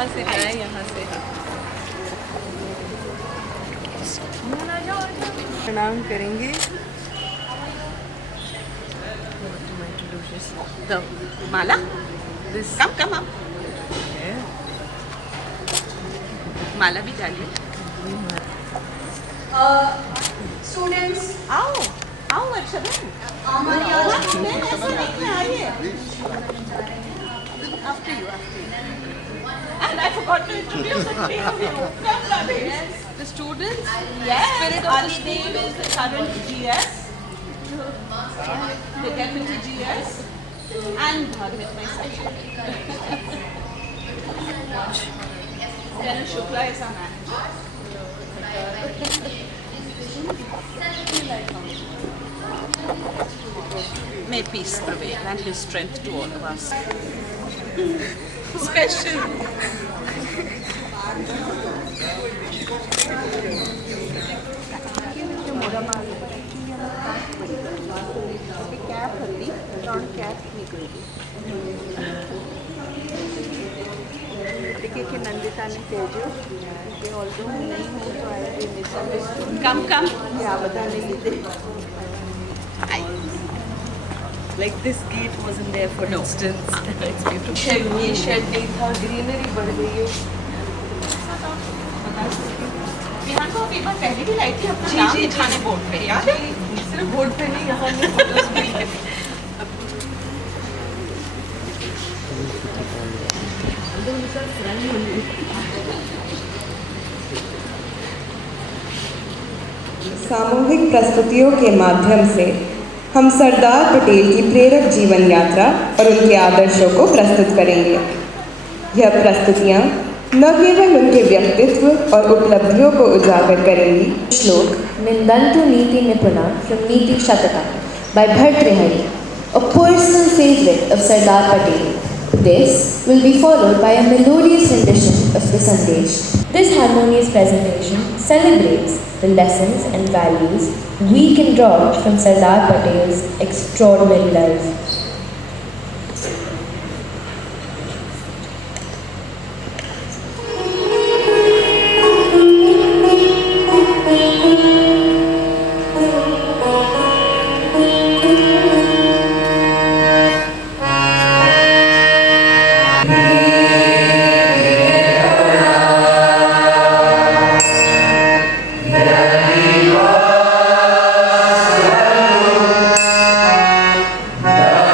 यहाँ से जाए, यहाँ से प्रणाम करेंगे। The mala? This Come up. माला भी डालिए। Students, आओ वर्षाबेन। हमारी नहीं, ऐसा नहीं है, आइए। After you. And I forgot to introduce the three of you. Come, brothers. the students. Yes, Spirit of the Adidev is the current GS, the deputy GS, and Bhagwat, my subject. Then Shukla is our manager. May peace prevail and his strength to all of us. Special. Cap હતી 3 cap નીકળી કે નંદિતાને કહેજો કે ઓલ્ધો હું નહીં હોઉં તો આઈ બી મિસઅન્ડરસ્ટુડ Come. કે આ બધાને લીધે Like this gate wasn't there for instance. It's beautiful. ये shed नहीं था, greenery बढ़ गई है। विहान को एक बार पहले भी लाई थी अपना नाम लिखाने बोर्ड पे, याद है? सिर्फ बोर्ड पे नहीं, यहाँ भी फोटोज भी है। सामूहिक प्रस्तुतियों के माध्यम से हम सरदार पटेल की प्रेरक जीवन यात्रा और उनके आदर्शों को प्रस्तुत करेंगे। यह प्रस्तुतियाँ न केवल उनके व्यक्तित्व और उपलब्धियों को उजागर करेंगी। श्लोक निंदन्तु नीति निपुणा from Niti Shataka by Bhartrihari, a personal favorite of Sardar Patel. This will be followed by a melodious rendition of the Sandesh. This harmonious presentation celebrates the lessons and values we can draw from Sardar Patel's extraordinary life. Da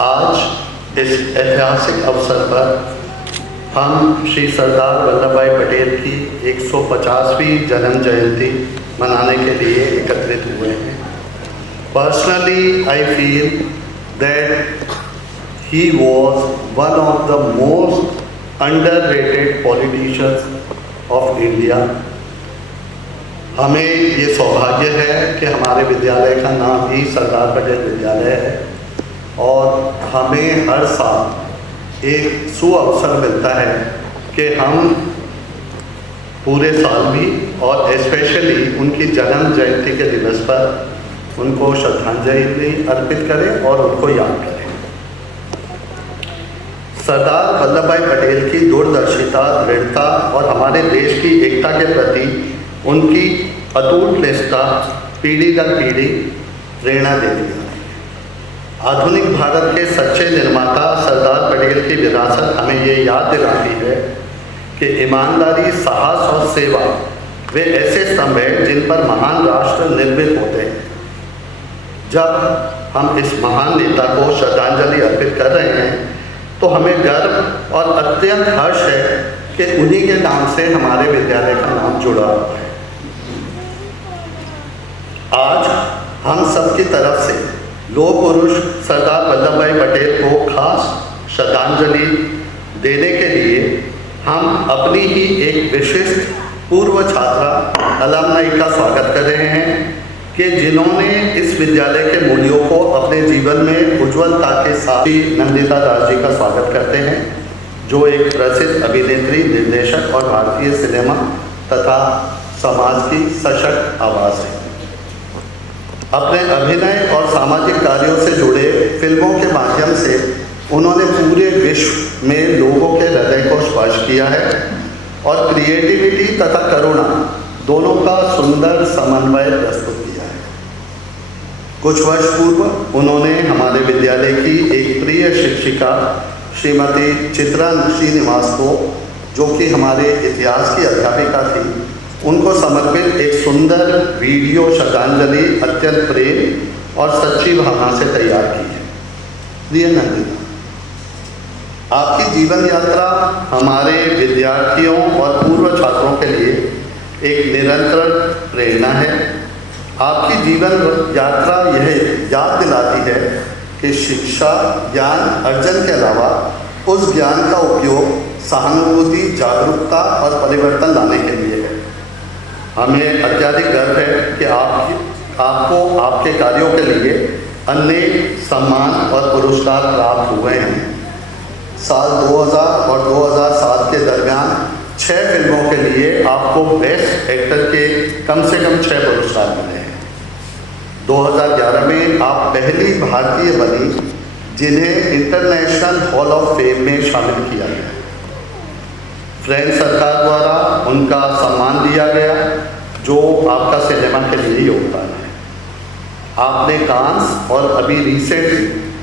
आज इस ऐतिहासिक अवसर पर हम श्री सरदार वल्लभ भाई पटेल की 150वीं जन्म जयंती मनाने के लिए एकत्रित हुए हैं। Personally I feel that he was one of the most underrated politicians of India। हमें ये सौभाग्य है कि हमारे विद्यालय का नाम ही सरदार पटेल विद्यालय है और हमें हर साल एक सुअवसर मिलता है कि हम पूरे साल भी और स्पेशली उनकी जन्म जयंती के दिवस पर उनको श्रद्धांजलि अर्पित करें और उनको याद करें। सरदार वल्लभ भाई पटेल की दूरदर्शिता, दृढ़ता और हमारे देश की एकता के प्रति उनकी अटूट निष्ठा पीढ़ी दर पीढ़ी प्रेरणा देती है। आधुनिक भारत के सच्चे निर्माता सरदार पटेल की विरासत हमें ये याद दिलाती है कि ईमानदारी, साहस और सेवा वे ऐसे स्तंभ हैं जिन पर महान राष्ट्र निर्मित होते हैं। जब हम इस महान नेता को श्रद्धांजलि अर्पित कर रहे हैं तो हमें गर्व और अत्यंत हर्ष है कि उन्हीं के नाम से हमारे विद्यालय का नाम जुड़ा हुआ है। आज हम सबकी तरफ से लोह पुरुष सरदार वल्लभ भाई पटेल को खास श्रद्धांजलि देने के लिए हम अपनी ही एक विशिष्ट पूर्व छात्रा अलमनाई का स्वागत कर रहे हैं कि जिन्होंने इस विद्यालय के मूल्यों को अपने जीवन में उज्ज्वलता के साथ ही नंदिता दास जी का स्वागत करते हैं, जो एक प्रसिद्ध अभिनेत्री, निर्देशक और भारतीय सिनेमा तथा समाज की सशक्त आवाज़ है। अपने अभिनय और सामाजिक कार्यों से जुड़े फिल्मों के माध्यम से उन्होंने पूरे विश्व में लोगों के हृदय को स्पर्श किया है और क्रिएटिविटी तथा करुणा दोनों का सुंदर समन्वय प्रस्तुत किया है। कुछ वर्ष पूर्व उन्होंने हमारे विद्यालय की एक प्रिय शिक्षिका श्रीमती चित्रा श्रीनिवास को, जो कि हमारे इतिहास की अध्यापिका थी, उनको समर्पित एक सुंदर वीडियो श्रद्धांजलि अत्यंत प्रेम और सच्ची भावना से तैयार की है। प्रिय नंदिता, आपकी जीवन यात्रा हमारे विद्यार्थियों और पूर्व छात्रों के लिए एक निरंतर प्रेरणा है। आपकी जीवन यात्रा यह याद दिलाती है कि शिक्षा ज्ञान अर्जन के अलावा उस ज्ञान का उपयोग सहानुभूति, जागरूकता और परिवर्तन लाने के लिए है। हमें अत्यधिक गर्व है कि आपको आपके कार्यों के लिए अनेक सम्मान और पुरस्कार प्राप्त हुए हैं। साल 2000 और 2007 के दरमियान 6 फिल्मों के लिए आपको बेस्ट एक्टर के कम से कम 6 पुरस्कार मिले हैं। 2011 में आप पहली भारतीय बनी जिन्हें इंटरनेशनल हॉल ऑफ फेम में शामिल किया गया। फ्रेंच सरकार द्वारा उनका सम्मान दिया गया, जो आपका सिनेमा के लिए योगदान है। आपने कांस और अभी रिसेंट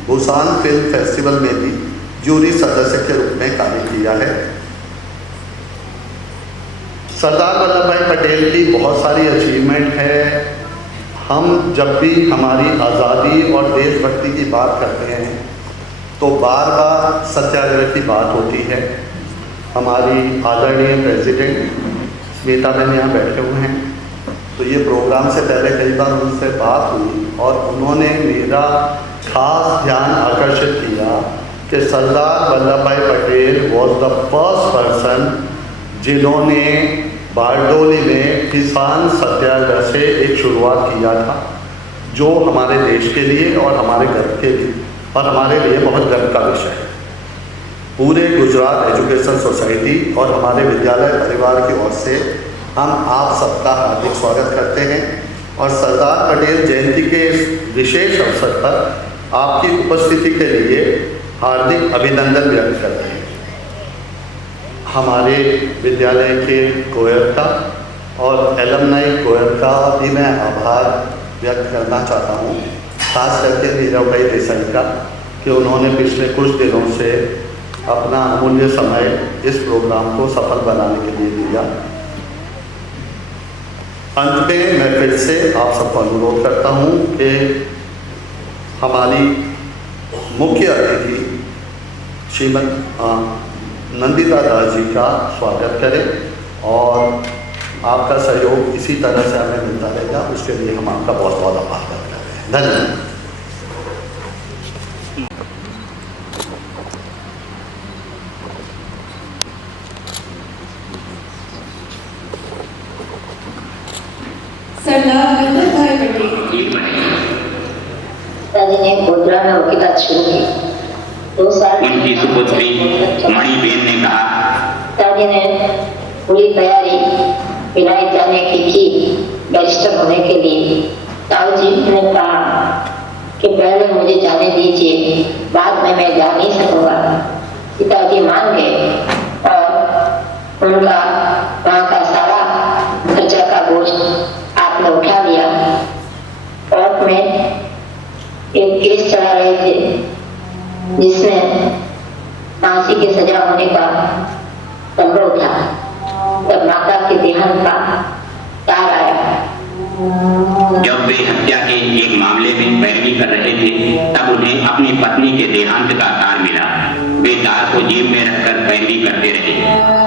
बुसान फिल्म फेस्टिवल में भी जूरी सदस्य के रूप में कार्य किया है। सरदार वल्लभ भाई पटेल की बहुत सारी अचीवमेंट है। हम जब भी हमारी आज़ादी और देशभक्ति की बात करते हैं तो बार बार सत्याग्रह की बात होती है। हमारी आदरणीय प्रेसिडेंट स्मिता बहन यहाँ बैठे हुए हैं, तो ये प्रोग्राम से पहले कई बार उनसे बात हुई और उन्होंने मेरा खास ध्यान आकर्षित किया कि सरदार वल्लभ भाई Patel was the first person जिन्होंने बारडोली में किसान सत्याग्रह से एक शुरुआत किया था, जो हमारे देश के लिए और हमारे गर्व के लिए और हमारे लिए बहुत गर्व का विषय है। पूरे गुजरात एजुकेशन सोसाइटी और हमारे विद्यालय परिवार की ओर से हम आप सबका हार्दिक स्वागत करते हैं और सरदार पटेल जयंती के इस विशेष अवसर पर आपकी उपस्थिति के लिए हार्दिक अभिनंदन व्यक्त करते हैं। हमारे विद्यालय के कोयर का और एलमनाई कोयर का भी मैं आभार व्यक्त करना चाहता हूँ, खास करके नीरव भाई देसाई का, कि उन्होंने पिछले कुछ दिनों से अपना अमूल्य समय इस प्रोग्राम को सफल बनाने के लिए दिया। अंत में मैं फिर से आप सबको अनुरोध करता हूँ कि हमारी मुख्य अतिथि श्रीमद नंदिता दास जी का स्वागत करें और आपका सहयोग इसी तरह से हमें मिलता रहेगा, उसके लिए हम आपका बहुत बहुत आभार करते हैं। धन्यवाद। सरदार वल्लभ भाई पटेल पिताजी ने गोधरा में वकीलात शुरू की। 2 साल उनकी सुपुत्री मणिबेन ने कहा, पिताजी ने पूरी तैयारी विलायत जाने की की बैरिस्टर होने के लिए। ताऊ जी ने कहा कि पहले मुझे जाने दीजिए, बाद में मैं जा नहीं सकूंगा। पिताजी मान गए और उनका वहाँ का सारा खर्चा का बोझ आपने उठा लिया। कोर्ट में एक केस चला रहे थे जिसमें फांसी की सजा होने का संभव था। तब माता के देहांत का तार आया। जब वे हत्या के एक मामले में पैरवी कर रहे थे, तब उन्हें अपनी पत्नी के देहांत का तार मिला। वे तार को जेब में रखकर पैरवी करते रहे।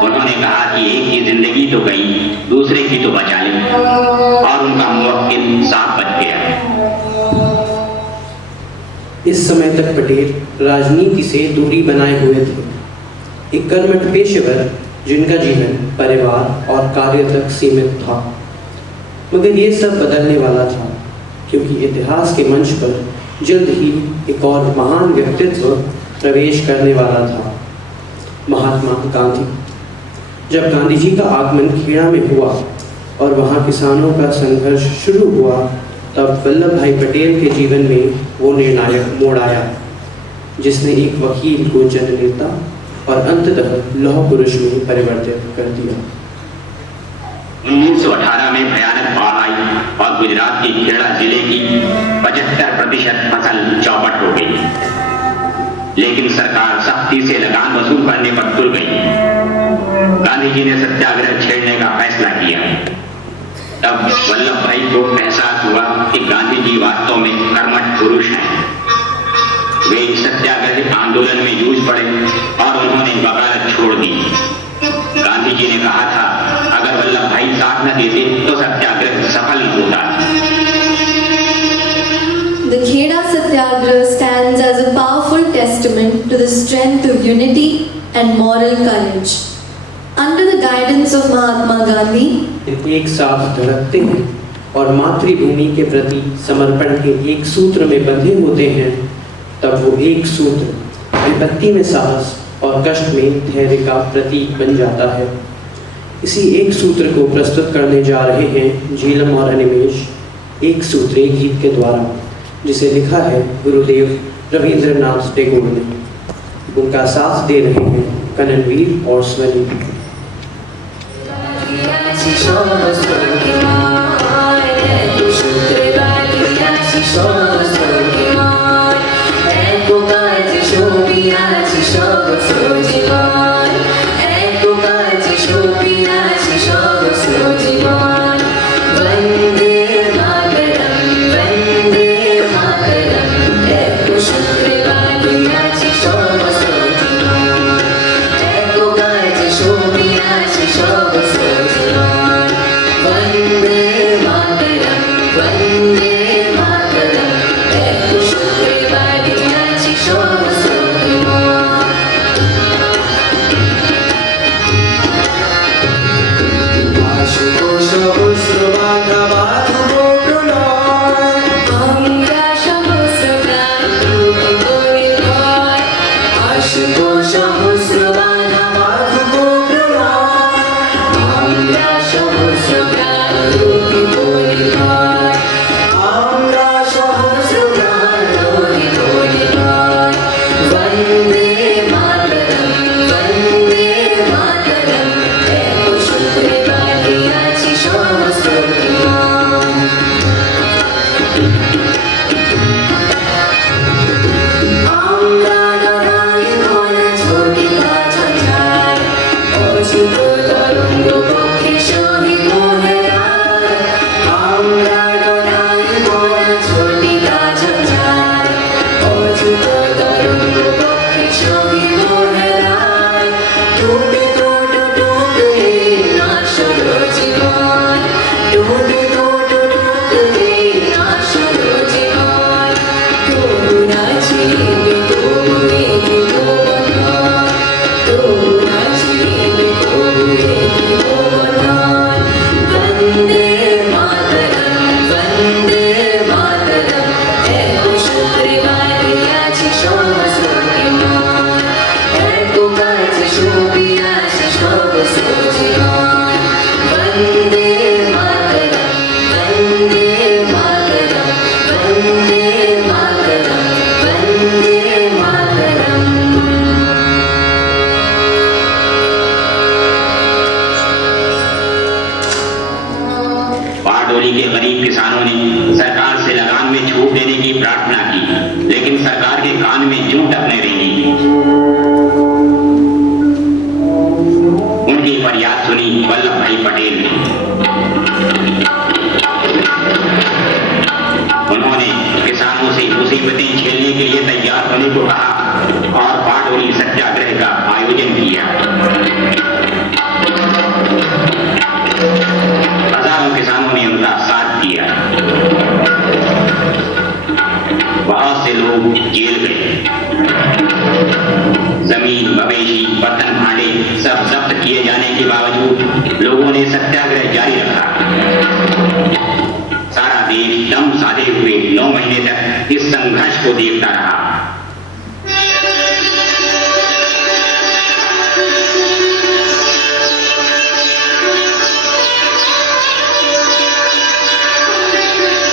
उन्होंने कहा कि एक की जिंदगी तो गई, दूसरे की तो बचा ली, और उनका मुवक्किल साफ बच गया। इस समय तक पटेल राजनीति से दूरी बनाए हुए थे। एक कर्मठ पेशेवर जिनका जीवन परिवार और कार्य तक सीमित था। मगर ये सब बदलने वाला था, क्योंकि इतिहास के मंच पर जल्द ही एक और महान व्यक्तित्व प्रवेश करने वाला था, महात्मा गांधी। जब गांधी जी का आगमन खेड़ा में हुआ और वहाँ किसानों का संघर्ष शुरू हुआ, तब वल्लभ भाई पटेल के जीवन में वो निर्णायक मोड़ आया, जिसने एक वकील को जननेता और अंततः लौह पुरुष में परिवर्तित कर दिया। 1918 में भयानक बाढ़ आई और गुजरात की खेड़ा जिले की 75% फसल चौपट हो गई। लेकिन सरकार सख्ती से लगान वसूल करने पर तुल गई। गांधी जी ने सत्याग्रह छेड़ने का फैसला किया। तब वल्लभ भाई को एहसास हुआ कि गांधी जी वास्तव में कर्मठ पुरुष हैं। वे सत्याग्रह आंदोलन में जूझ पड़े और उन्होंने वकालत छोड़ दी। गांधी जी ने कहा था, अगर वल्लभ भाई साथ न देते तो सत्याग्रह सफल न होता। The Kheda Satyagraha stands as a powerful testament to the strength of unity and moral courage. Under the guidance of Mahatma Gandhi, एक साथ धड़कते हैं और मातृभूमि के प्रति समर्पण के एक सूत्र में बंधे होते हैं, तब वो एक सूत्र विपत्ति में साहस और कष्ट में धैर्य का प्रतीक बन जाता है। इसी एक सूत्र को प्रस्तुत करने जा रहे हैं झीलम और अनिमेश एक सूत्रीय गीत के द्वारा, जिसे लिखा है गुरुदेव रविंद्रनाथ टैगोर ने। उनका साथ दे रहे हैं कननवीर और स्वनी। Om और बारडोली सत्याग्रह का आयोजन किया। हजारों किसानों ने उनका साथ दिया। बहुत से लोग जेल गए। जमीन, मवेशी, बर्तन, भांडे सब जब्त किए जाने के बावजूद लोगों ने सत्याग्रह जारी रखा। सारा देश दम साधे हुए 9 महीने तक इस संघर्ष को देखता रहा।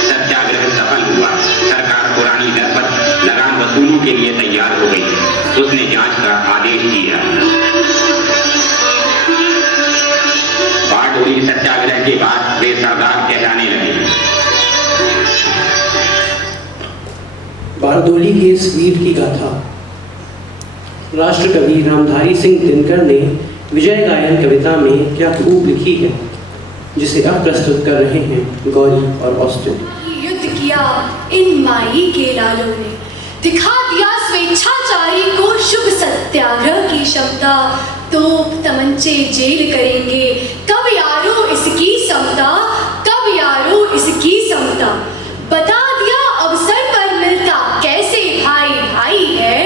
सत्याग्रह सफल हुआ। सरकार पुरानी दर पर लगान वसूली के लिए तैयार हो गई। उसने जांच का आदेश दिया। बारडोली सत्याग्रह के बाद वे सरदार कहलाने लगे। बारडोली के इस वीर की गाथा राष्ट्रकवि रामधारी सिंह दिनकर ने विजय गायन कविता में क्या खूब लिखी है, जिसे अब प्रस्तुत कर रहे हैं गौरी और ऑस्टिन। युद्ध किया इन माई के लालों ने, दिखा दिया स्वेच्छाचारी को शुभ सत्याग्रह की क्षमता। तोप तमंचे जेल करेंगे, कब यारो इसकी समता, कब यारो इसकी समता। बता दिया अवसर पर मिलता कैसे भाई भाई है,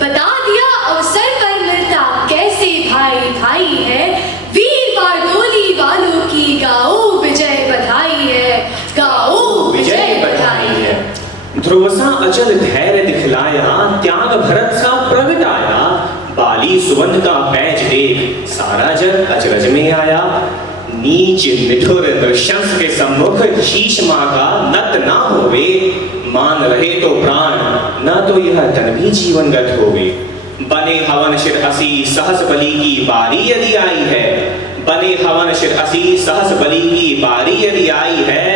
बता दिया अवसर पर मिलता कैसे भाई भाई है। वीर बारडोली वालों की गाओ विजय बधाई है, गाओ विजय बधाई है। ध्रुव सा अचल धैर्य दिखलाया, त्याग भरत सा प्रगटाया। बाली सुवंत का पैज देख सारा जग अचरज में आया। नीच निठुर नृशंस के सम्मुख शीश माँ का नत ना होवे। मान रहे तो प्राण न तो यह तन भी जीवनगत होवे। बने हवन शिर असी सहस बलि की बारी यदि आई है, बने हवन शिर असी सहस बलि की बारी यदि आई है।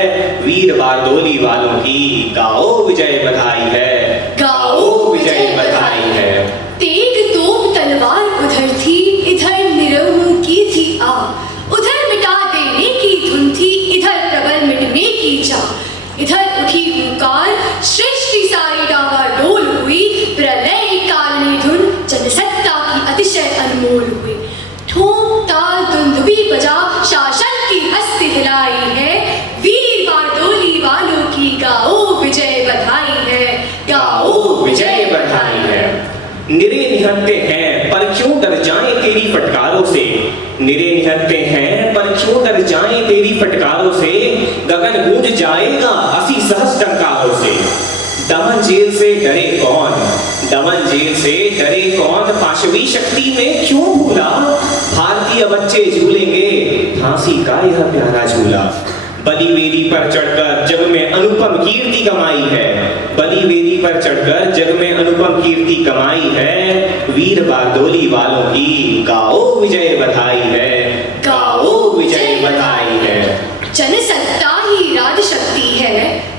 वीर बारडोली वालों की गाओ विजय बधाई है, गाओ विजय बधाई है। तेग तोप तलवार उधर थी, इधर निरहु की थी आ। उधर मिटा देने की धुन थी, इधर प्रबल मिटने की चाह। इधर उठी हुंकार सृष्टि सारी डावाडोल हुई। प्रलय कालनी धुन जनसत्ता की अतिशय अनमोल हुई। ठोक ताल दुंदुभी बजा शासन की हस्ती हिलाई है। वीर बारडोली वालों की गाओ विजय बधाई है, गाओ विजय बधाई है। निरे निहत्ते हैं पर क्यों डर जाएं तेरी फटकारों से। निरे निहत्ते हैं पर क्यों डर जाएं तेरी फटकारों से। गगन गूंज जाएगा असी सहस टंकारों से। दमन जेल से डरे कौन, दमन जेल से डरे कौन। पाशवी शक्ति में क्यों भूला, भारतीय बच्चे झूलेंगे फांसी का यह प्यारा झूला। बलि वेदी पर चढ़कर जग में अनुपम कीर्ति कमाई है, बलि वेदी पर चढ़कर जग में अनुपम कीर्ति कमाई है। वीर बारडोली वालों की गाओ विजय बधाई है, गाओ विजय बधाई है। जनसत्ता ही राजशक्ति है,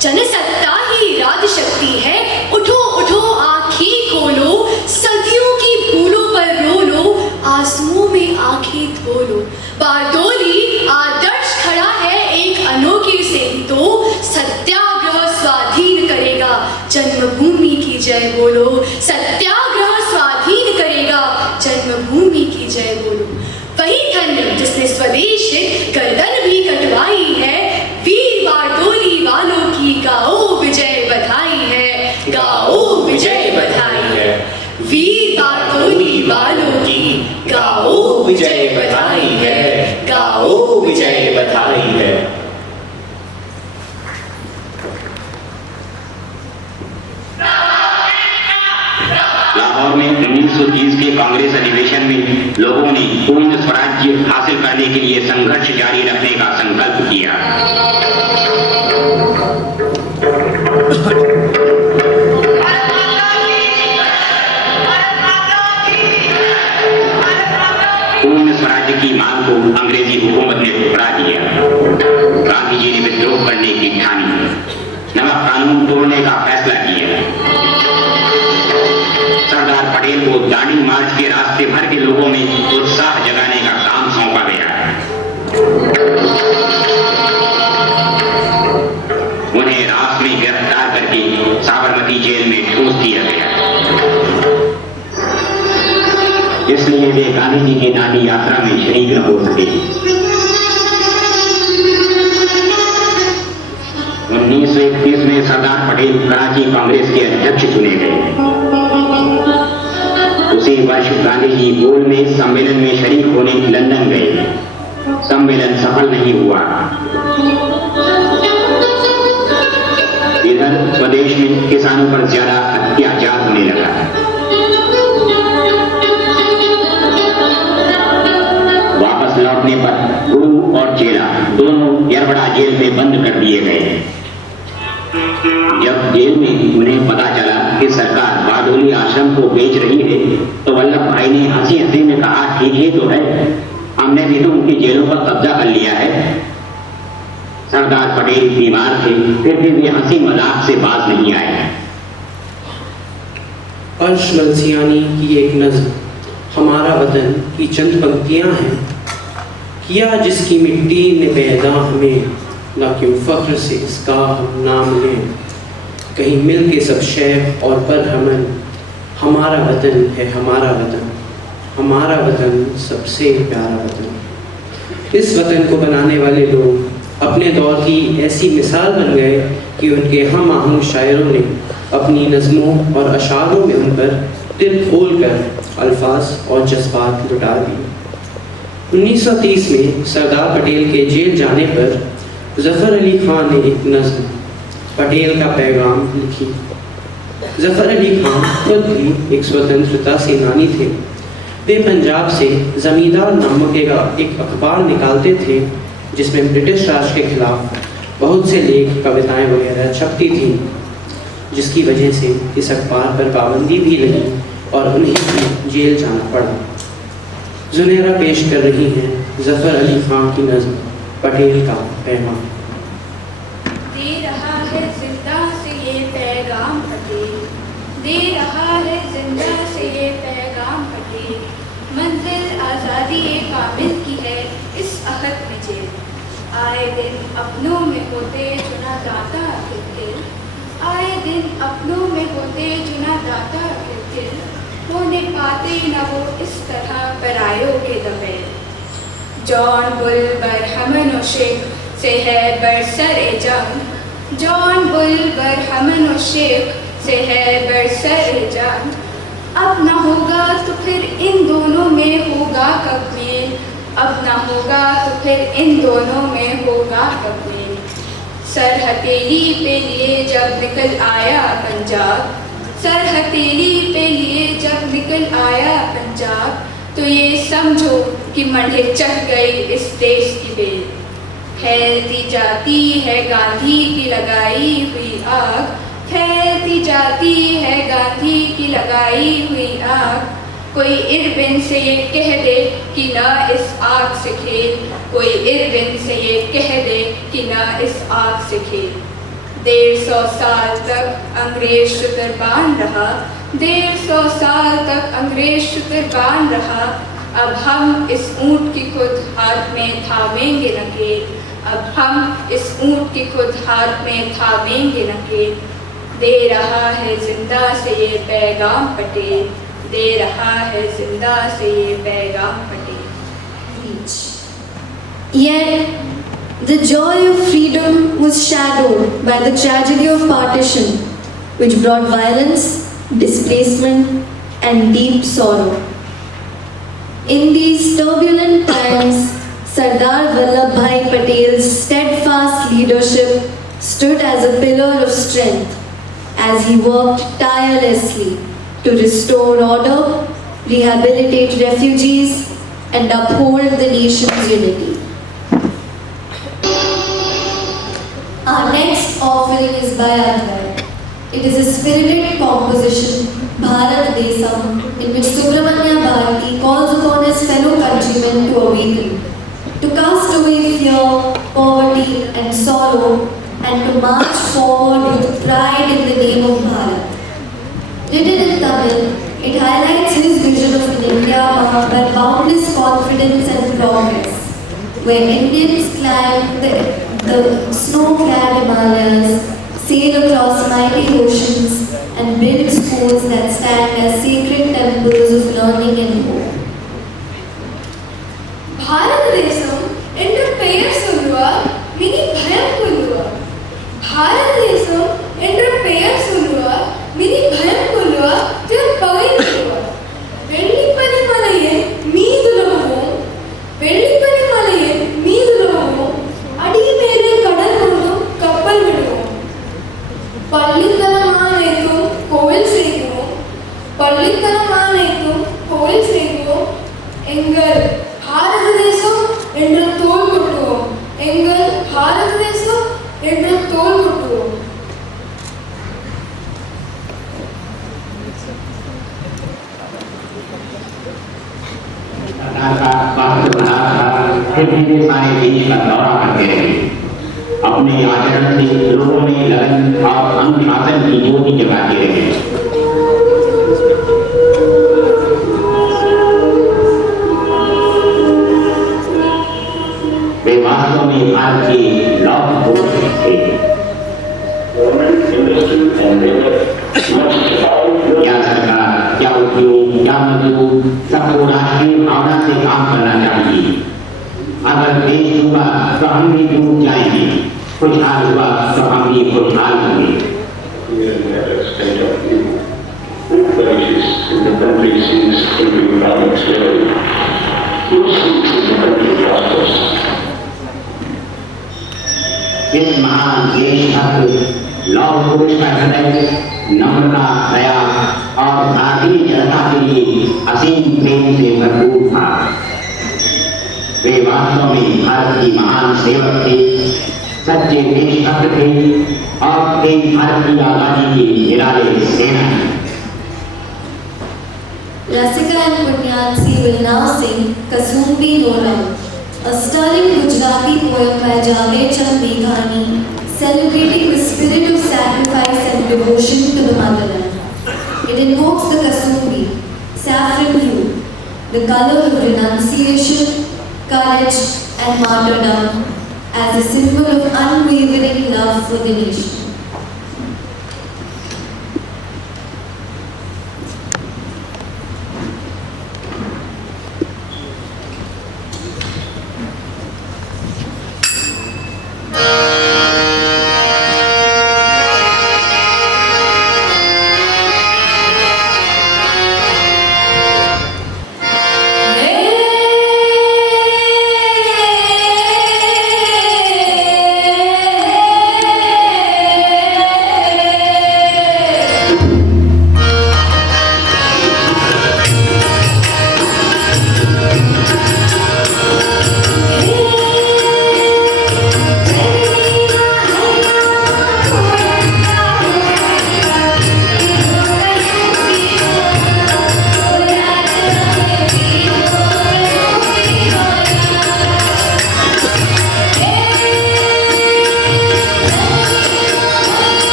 जनसत्ता ही राजशक्ति है। उठो उठो आँखें खोलो, सदियों की भूलों पर रो लो, आंसुओं में आंखें धो लो। बारडोली आदर्श खड़ा है एक अनोखे से तो। सत्याग्रह स्वाधीन करेगा जन्मभूमि की जय बोलो। सत्याग्रह स्वाधीन करेगा जन्मभूमि की जय बोलो। वही धन्य जिसने स्वदेश गर्दन भी कटवाई है। वीर बारडोली वालों की गाओ विजय बधाई है, गाओ विजय बधाई है। वीर बारडोली वालों की गाओ विजय बधाई है, गाओ विजय बधाई है। लाहौर में 1930 के कांग्रेस अधिवेशन में लोगों ने पूर्ण स्वराज्य हासिल करने के लिए संघर्ष जारी रखने का संकल्प किया। पूर्ण स्वराज्य की मांग को अंग्रेजी हुकूमत ने ठुकरा दिया। गांधी जी ने विद्रोह करने की ठानी, नमक कानून तोड़ने का फैसला किया। सरदार पटेल को दांडी मार्च के रास्ते भर के लोगों में उत्साह जगाने का काम सौंपा गया। उन्हें रात में गिरफ्तार करके साबरमती जेल में ठूस दिया गया। इसलिए वे गांधी जी की दांडी यात्रा में शरीक न हो सके। 1931 में सरदार पटेल कराची कांग्रेस के अध्यक्ष चुने गए। उसी वर्ष गांधी जी गोल में सम्मेलन में शरीक होने लंदन गए। सम्मेलन सफल नहीं हुआ। इधर स्वदेश में किसानों पर ज्यादा अत्याचार होने लगा। वापस लौटने पर गुरु और चेला दोनों यरबड़ा जेल में बंद कर दिए गए। जब जेल में उन्हें पता चला कि सरकार बारडोली आश्रम को बेच रही है, तो वल्लभ भाई ने हंसी हंसी में कहा, ठीक ही तो है, हमने भी तो उनकी जेलों पर कब्जा कर लिया है। सरदार पटेल बीमार थे, फिर भी वे हंसी मजाक से बाज नहीं आए। अर्श मलसियानी की एक नज़्म हमारा वतन की चंद पंक्तियां हैं। किया जिसकी मिट्टी ने पैदा हमें, ना क्यों फख्र से इसका हम नाम लें। कहीं मिल के सब शेख और बरहमन, हमारा वतन है हमारा वतन, हमारा वतन सबसे प्यारा वतन। इस वतन को बनाने वाले लोग अपने दौर की ऐसी मिसाल बन गए कि उनके हम आहंग शायरों ने अपनी नज़मों और अशारों में उन पर दिल खोल कर अल्फाज और जज्बात लुटा दिए। 1930 में सरदार पटेल के जेल जाने पर ज़फ़र अली खान ने एक नज़्म पटेल का पैगाम लिखी। ज़फ़र अली खान खुद भी एक स्वतंत्रता सेनानी थे। वे पंजाब से ज़मींदार नामक एक अखबार निकालते थे जिसमें ब्रिटिश राज के खिलाफ बहुत से लेख, कविताएं वगैरह छपती थीं, जिसकी वजह से इस अखबार पर पाबंदी भी लगी और उन्हें भी जेल जाना पड़ा। जुनेरा पेश कर रही हैं ज़फ़र अली खान की नज़्म पटेल का पैगाम। दे रहा है जिंदा से ये पैगाम पटेल, दे रहा है जिंदा से ये पैगाम पटेल, मंजिल आज़ादी कामिल की है इस अहद में जेल। आए दिन अपनों में होते चुना दाता किल, आए दिन अपनों में होते चुना दाता किल, होने पाते न वो इस तरह परायों के दबे। जॉन बुल बरहमन शेख से है बरसरे जंग, जॉन बुल बरहमन शेख से है बरसरे जंग। अब न होगा तो फिर इन दोनों में होगा कब मेल, अब न होगा तो फिर इन दोनों में होगा कब मेल। सर हथेली पे लिए जब निकल आया पंजाब, सर हथेली पे लिए जब निकल आया पंजाब, तो ये समझो कि मढ़े चढ़ गई इस देश की बेल। फैलती जाती है गांधी की लगाई हुई आग, फैलती जाती है गांधी की लगाई हुई आग। कोई इरविन से ये कह दे कि ना इस आग से खेल, कोई इरविन से ये कह दे कि ना इस आग से खेल। 150 साल तक अंग्रेज शुतरबान रहा, 150 साल तक अंग्रेज शुतरबान रहा। अब हम इस ऊँट की खुद हाथ में थामेंगे नकेल, अब हम इस ऊँट की खुद हाथ में थामेंगे नकेल। दे रहा है जिंदा से ये पैगाम पटेल, दे रहा है जिंदा से ये पैगाम Patel. Yet the joy of freedom was shadowed by the tragedy of partition, which brought violence, displacement, and deep sorrow. In these turbulent times, Sardar Vallabhbhai Patel's steadfast leadership stood as a pillar of strength as he worked tirelessly to restore order, rehabilitate refugees, and uphold the nation's unity. Our next offering is by Advait. It is a spirited composition, Bharat Desam, in which Subramanya Bharati calls upon his fellow countrymen to awaken, to cast away fear, poverty, and sorrow, and to march forward with pride in the name of Bharat. Written in Tamil, it highlights his vision of an India marked by boundless confidence and progress, where Indians climb the snow-clad Himalayas, sail across mighty oceans, and build schools that stand as sacred temples of learning and hope. वक्त बना था, फिर भी वे सारे देश का दौरा करते रहे। अपने आचरण से लोगों में लगन और अनुशासन की ज्योति जगाते रहे। वे वास्तव में भारत के लौह पुरुष थे। क्या सरकार, क्या उद्योग, क्या मजदूर, सबको राष्ट्रीय भावना से काम करना चाहिए। अगर देश डूबा तो हम भी डूब जाएंगे, खुशहाल हुआ तो हम भी खुशहाल होंगे। इस महान देशभक्त लौह पुरुष का हृदय नम्रता, दया और भारतीय जनता के लिए असीम प्रेम से भरपूर था। वे वास्तव में भारत की महान सेवक थे, सच्चे देशभक्त थे और थे भारत की आजादी के निराले सेनानी। Rasika and Punyatsi will now sing Kasumbi Lola, a stirring Gujarati poem by Javed Chand Meghani, celebrating the spirit of sacrifice and devotion to the motherland. It invokes the Kasumbi, saffron hue, the color of renunciation, courage and martyrdom, as a symbol of unwavering love for the nation.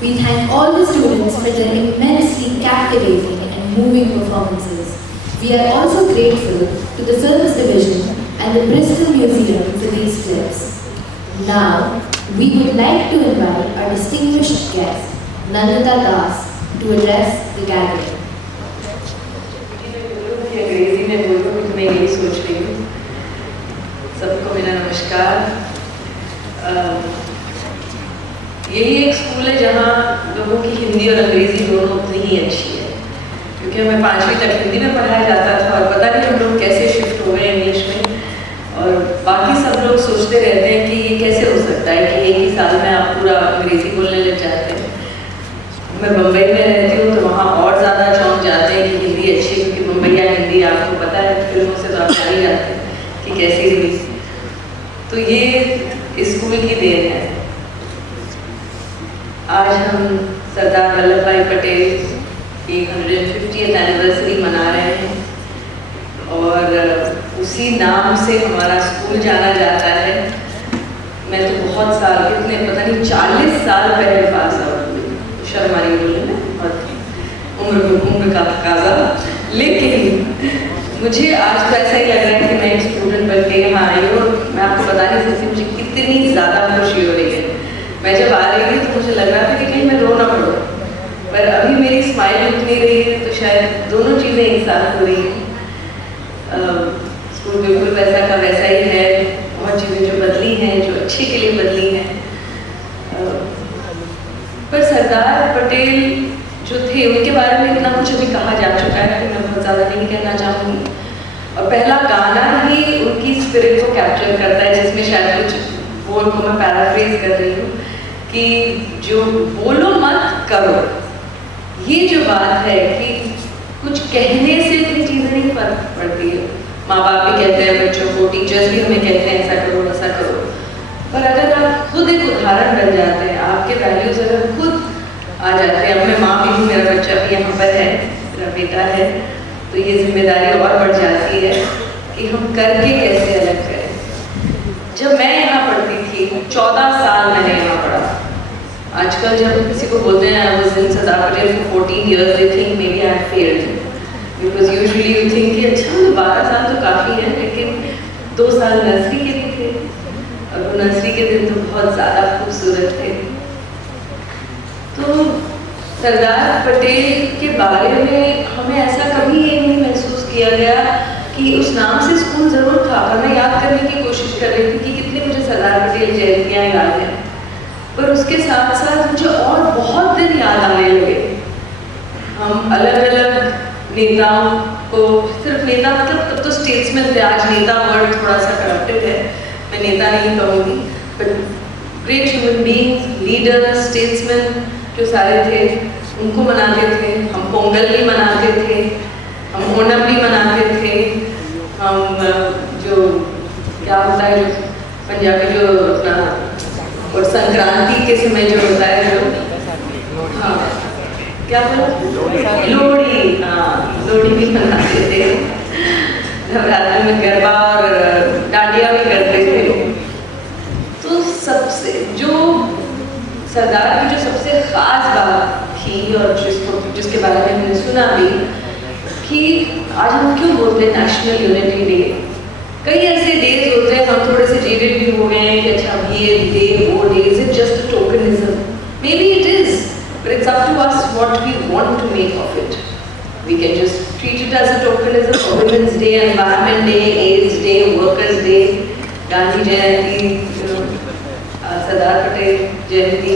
We thank all the students for their immensely captivating and moving performances. We are also grateful to the Films Division and the Bristol Museum for these clips. Now, we would like to invite our distinguished guest, Nandita Das, to address the gathering. अंग्रेजी में बोलूँ तो मैं यही सोच रही हूँ। सबको मेरा नमस्कार। यही एक स्कूल है जहाँ लोगों की हिंदी और अंग्रेजी दोनों उतनी ही अच्छी है, क्योंकि हमें 5वीं तक हिंदी में पढ़ाया जाता था और पता नहीं हम लोग कैसे शिफ्ट हो गए इंग्लिश में, और बाकी सब लोग सोचते रहते हैं कि ये कैसे हो सकता है कि एक ही साल में आप पूरा अंग्रेजी बोलने लग जाते हैं। मैं बम्बई में रहती हूँ तो वहाँ और ज़्यादा चौंक जाते हैं कि हिंदी अच्छी है, क्योंकि मुंबईया हिंदी आपको पता है फिल्मों से तो आप जान ही जाते हैं कि कैसी हुई। तो ये स्कूल की देन है। आज हम सरदार वल्लभ भाई पटेल की 150th एनिवर्सरी मना रहे हैं और उसी नाम से हमारा स्कूल जाना जाता है। मैं तो बहुत साल, कितने पता नहीं 40 साल पहले पास आउट हुई, शर्म आ रही बोले ना, और उम्र का तकाजा, लेकिन मुझे आज तो ऐसा ही लग रहा है कि मैं एक स्टूडेंट बन के यहाँ आई हूँ। मैं आपको बता नहीं सकती मुझे कितनी ज़्यादा खुशी हो रही है। मैं जब आ रही थी तो मुझे लग रहा था कि कहीं मैं रो ना पड़ूं, पर अभी मेरी स्माइल उठ नहीं रही है, तो शायद दोनों चीज़ें एक साथ हो रही हैं। स्कूल बिल्कुल वैसा का वैसा ही है, बहुत चीज़ें जो बदली हैं, जो अच्छे के लिए बदली हैं, पर सरदार पटेल जो थे उनके बारे में इतना कुछ अभी कहा जा चुका है कि मैं बहुत ज़्यादा नहीं कहना चाहूँगी। और पहला गाना ही उनकी स्पिरिट को कैप्चर करता है, जिसमें शायद कुछ बोल को मैं पैराफ्रेज कर रही हूँ कि जो बोलो मत करो, ये जो बात है कि कुछ कहने से इतनी चीज़ें नहीं फर्क पड़ती है। माँ बाप भी कहते हैं बच्चों को, टीचर्स भी हमें कहते हैं ऐसा करो वैसा करो, पर अगर आप खुद एक उदाहरण बन जाते हैं, आपके वैल्यूज अगर खुद आ जाते हैं। अब मैं माँ भी हूँ, मेरा बच्चा भी यहाँ पर है, मेरा बेटा है, तो ये जिम्मेदारी और बढ़ जाती है कि हम करके कैसे अलग करें। जब मैं यहाँ पढ़ती थी 14 साल मैंने यहाँ पढ़ा। आजकल जब किसी को बोलते हैं I was in Sardar Patel for 14 years, they think maybe I have failed, because usually you think कि अच्छा 12 साल तो काफ़ी है, लेकिन 2 साल नर्सरी के भी थे और वो नर्सरी के दिन तो बहुत ज़्यादा खूबसूरत थे। तो सरदार पटेल के बारे में हमें ऐसा कभी ये नहीं महसूस किया गया कि उस नाम से स्कूल ज़रूर था, पर मैं याद करने की कोशिश कर रही थी कि कितनी मुझे सरदार पटेल जयंतियाँ याद हैं, पर उसके साथ साथ मुझे और बहुत दिन याद आने लगे। हम अलग अलग नेताओं को, सिर्फ नेता मतलब तब तो स्टेट्समैन थे, आज नेता वर्ड थोड़ा सा करप्टेड है, मैं नेता नहीं कहूँगी, but great human beings, leaders, statesman जो सारे थे उनको मनाते थे। हम पोंगल भी मनाते थे, हम ओणम भी मनाते थे, हम जो क्या होता है जो पंजाबी जो अपना और संक्रांति के समय जो होता है जो हाँ क्या बोला लोहड़ी, हाँ लोहड़ी भी मनाते थे। नवरात्रि में गरबा और डांडिया भी करते थे। तो सबसे जो सरदार की जो सबसे ख़ास बात थी और जिसके बारे में हमने सुना भी कि आज हम क्यों बोलते हैं नेशनल यूनिटी डे। कई ऐसे डेज होते हैं हम थोड़े से जेडेड भी हो गए हैं कि अच्छा ये डे वो day, is it just a tokenism? Maybe it is, but it's up to us what we want to make of it. We can just treat it as a tokenism, Women's Day, Environment Day, AIDS Day, Workers Day, Gandhi Jayanti, Sardar Patel Jayanti,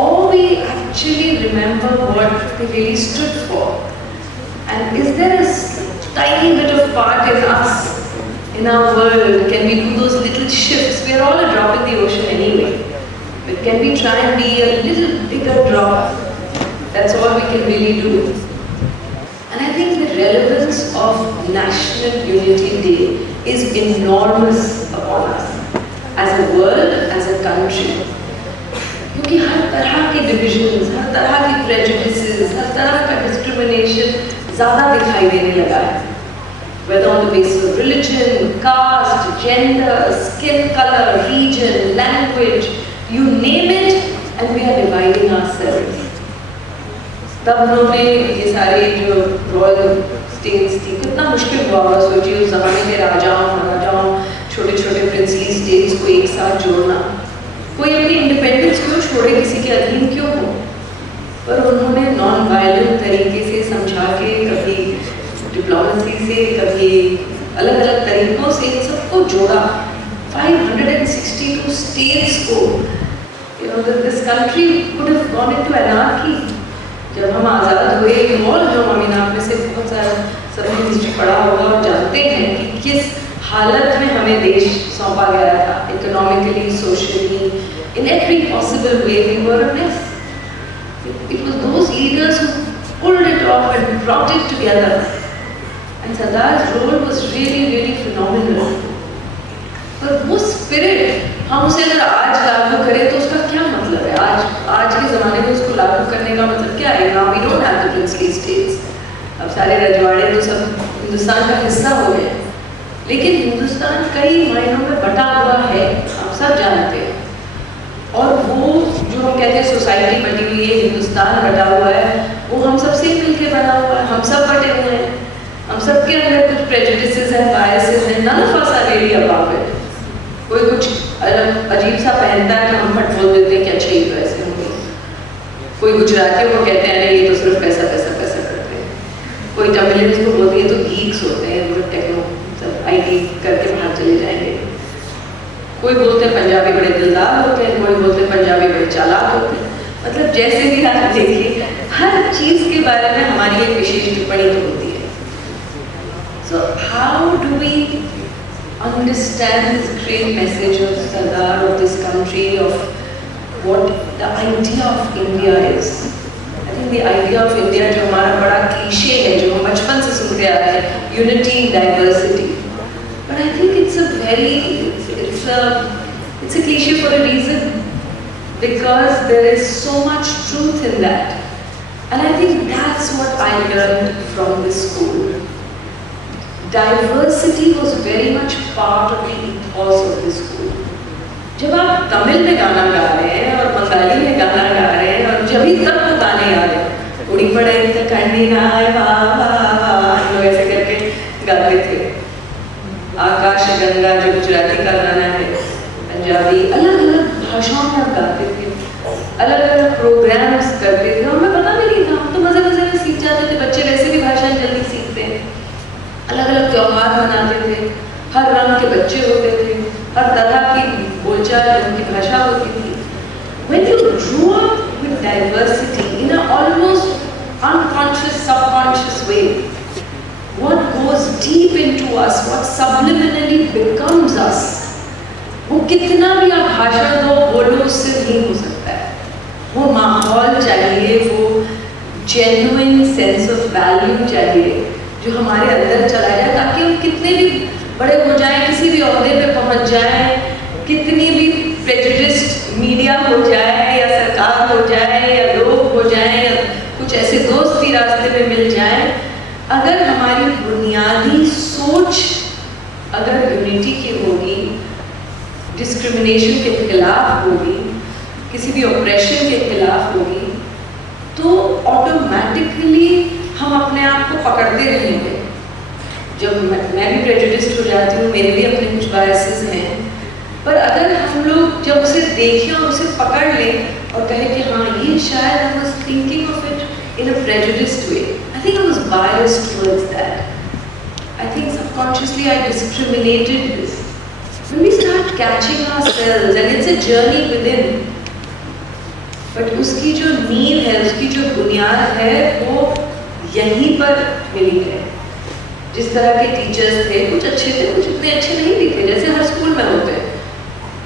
or we actually remember what they really stood for. And is there a tiny bit of part in us, in our world? Can we do those little shifts? We are all a drop in the ocean anyway, but can we try and be a little bigger drop? That's all we can really do. And I think the relevance of National Unity Day is enormous upon us as a world, as a country. क्योंकि हर तरह के divisions, हर तरह की prejudices, हर तरह का discrimination ज़्यादा दिखाई देने लगा है. Whether on the basis of religion, caste, gender, skin color, region, language, you name it, and we are dividing ourselves. तब उन्होंने ये सारे जो रॉयल स्टेट्स थी, कितना मुश्किल हुआ होगा सोचिए उस ज़माने के राजाओं महाराजाओं छोटे छोटे प्रिंसली स्टेट्स को एक साथ जोड़ना। कोई अपनी इंडिपेंडेंस क्यों छोड़े, किसी के अधीन क्यों हो, पर उन्होंने नॉन वायलेंट तरीके से समझा के, कभी डिप्लोमेसी से, कभी अलग अलग तरीकों से इन सबको जोड़ा। 562 states को, this country could have gone into anarchy। जब हम आज़ाद हुए, और जो आप में से बहुत सारा सबने हिस्ट्री पढ़ा होगा और जानते हैं कि किस हालत में हमें देश सौंपा गया था, economically, socially, in every possible way we were a mess। It was those leaders who pulled it off and brought it together, and Sardar's role was really, really phenomenal। पर वो स्पिरिट हम उसे अगर आज लागू करें तो उसका क्या मतलब है? आज के ज़माने में उसको लागू करने का मतलब क्या है? Now we don't have the princely states, अब सारे रजवाड़े तो सब हिंदुस्तान का हिस्सा हो गए, लेकिन हिंदुस्तान कई मायनों में बटा हुआ है, आप सब जानते हैं। और वो जो हम कहते हैं सोसाइटी बटी हुई है, हिंदुस्तान बटा हुआ है, वो हम सबसे मिलकर बना हुआ है, हम सब बटे हुए हैं, हम सबके अंदर कुछ प्रेजुडिसेस हैं, बायसेस हैं, none of us are really above it। कोई कुछ अजीब सा पहनता है तो हम फट बोल देते हैं कि अच्छा ये तो ऐसे होंगे, कोई गुजरातियों को कहते हैं अरे ये तो सिर्फ पैसा पैसा पैसा करते हैं, कोई तमिलियंस को बोलते हैं तो गीक्स होते हैं, वो टेक्नो सब IT करके बाहर चले जाएंगे, कोई बोलते हैं पंजाबी बड़े दिलदार होते हैं, कोई बोलते हैं पंजाबी बड़े चालाक होते हैं। मतलब जैसे भी आप देखिए, हर चीज़ के बारे में हमारी एक विशेष टिप्पणी तो होती है। So how do we understand this great message of Sardar, of this country, of what the idea of India is? I think the idea of India जो हमारा बड़ा क्लीशे है, जो हम बचपन से सुनते आ रहे हैं, unity in diversity, but I think it's a cliche for a reason, because there is so much truth in that, and I think that's what I learned from this school. Diversity was very much part of the ethos of the school। जब आप तमिल में गाना गा रहे हैं और बंगाली में गाना गा रहे हैं और जब भी तब वो गाने याद है, उड़ी पड़े तो कंडी ना आए वाह वाह वाह, लोग ऐसे करके गाते थे। आकाश गंगा जो गुजराती का गाना है, पंजाबी, अलग अलग भाषाओं में आप गाते थे, अलग अलग प्रोग्राम्स करते थे, हमें पता भी नहीं था, हम तो मज़े मज़े में सीख जाते थे, बच्चे वैसे भी भाषा जल्दी सीखते हैं। अलग अलग त्योहार मनाते थे, हर रंग के बच्चे होते थे, हर तरह की बोलचाल उनकी भाषा होती थी। When you grew up with diversity in an almost unconscious, subconscious way, what goes deep into us, what subliminally becomes us, वो कितना भी आप भाषा दो बोलो उससे नहीं हो सकता है। वो माहौल चाहिए, वो genuine sense of value चाहिए जो हमारे अंदर चला जाए, ताकि हम कितने भी बड़े हो जाएं, किसी भी ओहदे पे पहुंच जाएं, कितनी भी प्रेजुडिस्ड मीडिया हो जाए या सरकार हो जाए या लोग हो जाएं या कुछ ऐसे दोस्त भी रास्ते में मिल जाएं, अगर हमारी बुनियादी सोच अगर यूनिटी की होगी, डिस्क्रिमिनेशन के खिलाफ होगी, किसी भी ऑपरेशन के खिलाफ होगी, तो ऑटोमेटिकली हम अपने आप को पकड़ते रहेंगे। जब मैं भी प्रेजुडिस्ड हो जाती हूँ, मेरे भी अपने कुछ बायसेस हैं, पर अगर हम लोग जब उसे देखें और उसे पकड़ लें और कहें कि हाँ ये शायद I was thinking of it in a prejudiced way, I think I was biased towards that, I think subconsciously I discriminated this. When we start catching ourselves, and it's a journey within, but उसकी जो नींव है, उसकी जो बुनियाद है, वो यहीं पर मिली है। जिस तरह के टीचर्स थे, कुछ अच्छे थे, कुछ इतने अच्छे नहीं भी थे, जैसे हर स्कूल में होते हैं।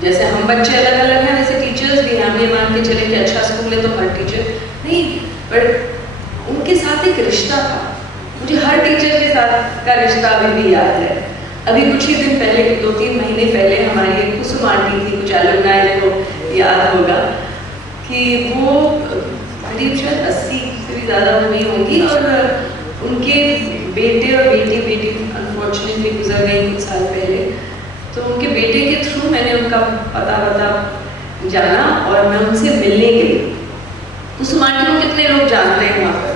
जैसे हम बच्चे अलग अलग हैं, वैसे टीचर्स भी हैं। हम ये मान के चले कि अच्छा स्कूल है तो हर टीचर नहीं, पर उनके साथ एक रिश्ता था। मुझे हर टीचर के साथ का रिश्ता अभी भी याद है। अभी कुछ ही दिन पहले, 2-3 महीने पहले, हमारी एक कुसुम आंटी थी, कुछ अलुमनाई को याद होगा कि वो करीब शायद 80 से भी ज़्यादा हुई होंगी, और उनके बेटे और बेटी अनफॉर्चुनेटली गुजर गई कुछ साल पहले। तो उनके बेटे के थ्रू मैंने उनका पता जाना और मैं उनसे मिलने गई। कुसुम आंटी को कितने लोग जानते हैं वहाँ पर?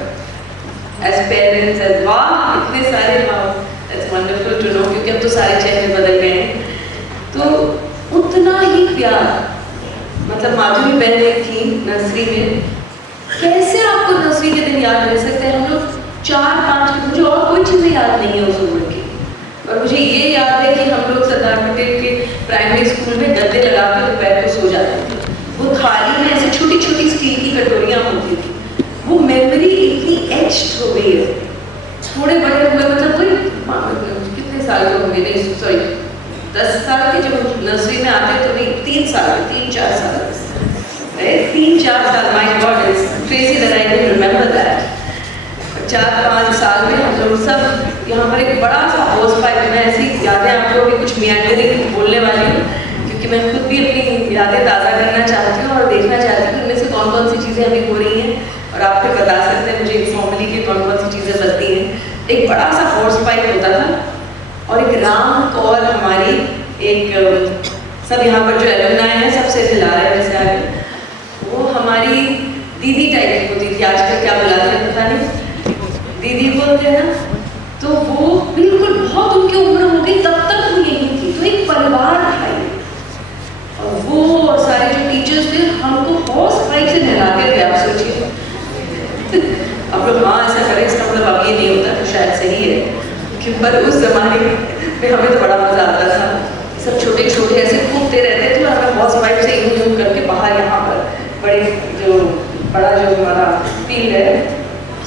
एज पेरेंट्स एज वाह इतने सारे वाह दैट्स वंडरफुल टू नो, क्योंकि अब तो सारे चेहरे बदल गए हैं। तो उतना ही प्यार, मतलब माधुरी बहन एक थी नर्सरी में, कैसे आपको नर्सरी के दिन याद रह सकते हैं? हम लोग 4-5, मुझे और कोई चीज़ें याद नहीं है उस उम्र की, और मुझे ये याद है कि हम लोग सरदार पटेल के प्राइमरी स्कूल में गद्दे लगा के दोपहर को सो जाते थे। वो थाली में ऐसे छोटी छोटी स्टील की कटोरियाँ होती थी, वो मेमोरी इतनी एच्ड हो गई है। थोड़े बड़े हुए, मतलब कोई कितने साल के होंगे, नहीं सॉरी 10 साल के, जब नर्सरी में आते तो नहीं 3-4 साल, 3-4 साल, my God it's crazy that I can remember that. 4-5 साल में हम लोग सब यहाँ पर एक बड़ा सा हाउस पाइप, मैं ऐसी यादें आपको भी कुछ मियाँडरिंग बोलने वाली हूँ, क्योंकि मैं खुद भी अपनी यादें ताज़ा करना चाहती हूँ और देखना चाहती हूँ उनमें से कौन कौन सी चीज़ें अभी हो रही हैं, और आप फिर बता सकते हैं मुझे इनफॉर्मली कि कौन कौन सी चीज़ें बनती हैं। एक बड़ा सा हाउस पाइप होता था, और एक राम कौर हमारी एक, सब यहाँ पर जो एलुमनाई हैं सबसे हिला रहे हैं वैसे आगे, वो हमारी दीदी टाइप की होती थी, आजकल क्या बुलाते हैं पता नहीं, दीदी बोलते हैं ना। तो वो बिल्कुल बहुत उनकी उम्र हो गई तब तक वो यही थी, तो एक परिवार था ये, और वो और सारे जो टीचर्स थे हमको हौस पाइप से नहलाते थे, आप सोचिए। अब लोग हाँ ऐसा करें, इसका मतलब अब ये नहीं होता, तो शायद सही है, कि पर उस जमाने में हमें तो बड़ा मजा आता था, सब छोटे छोटे ऐसे कूदते रहते थे, और हमें हौस पाइप से यूं करके बाहर यहाँ पर बड़े बड़ा जो हमारा फील्ड है,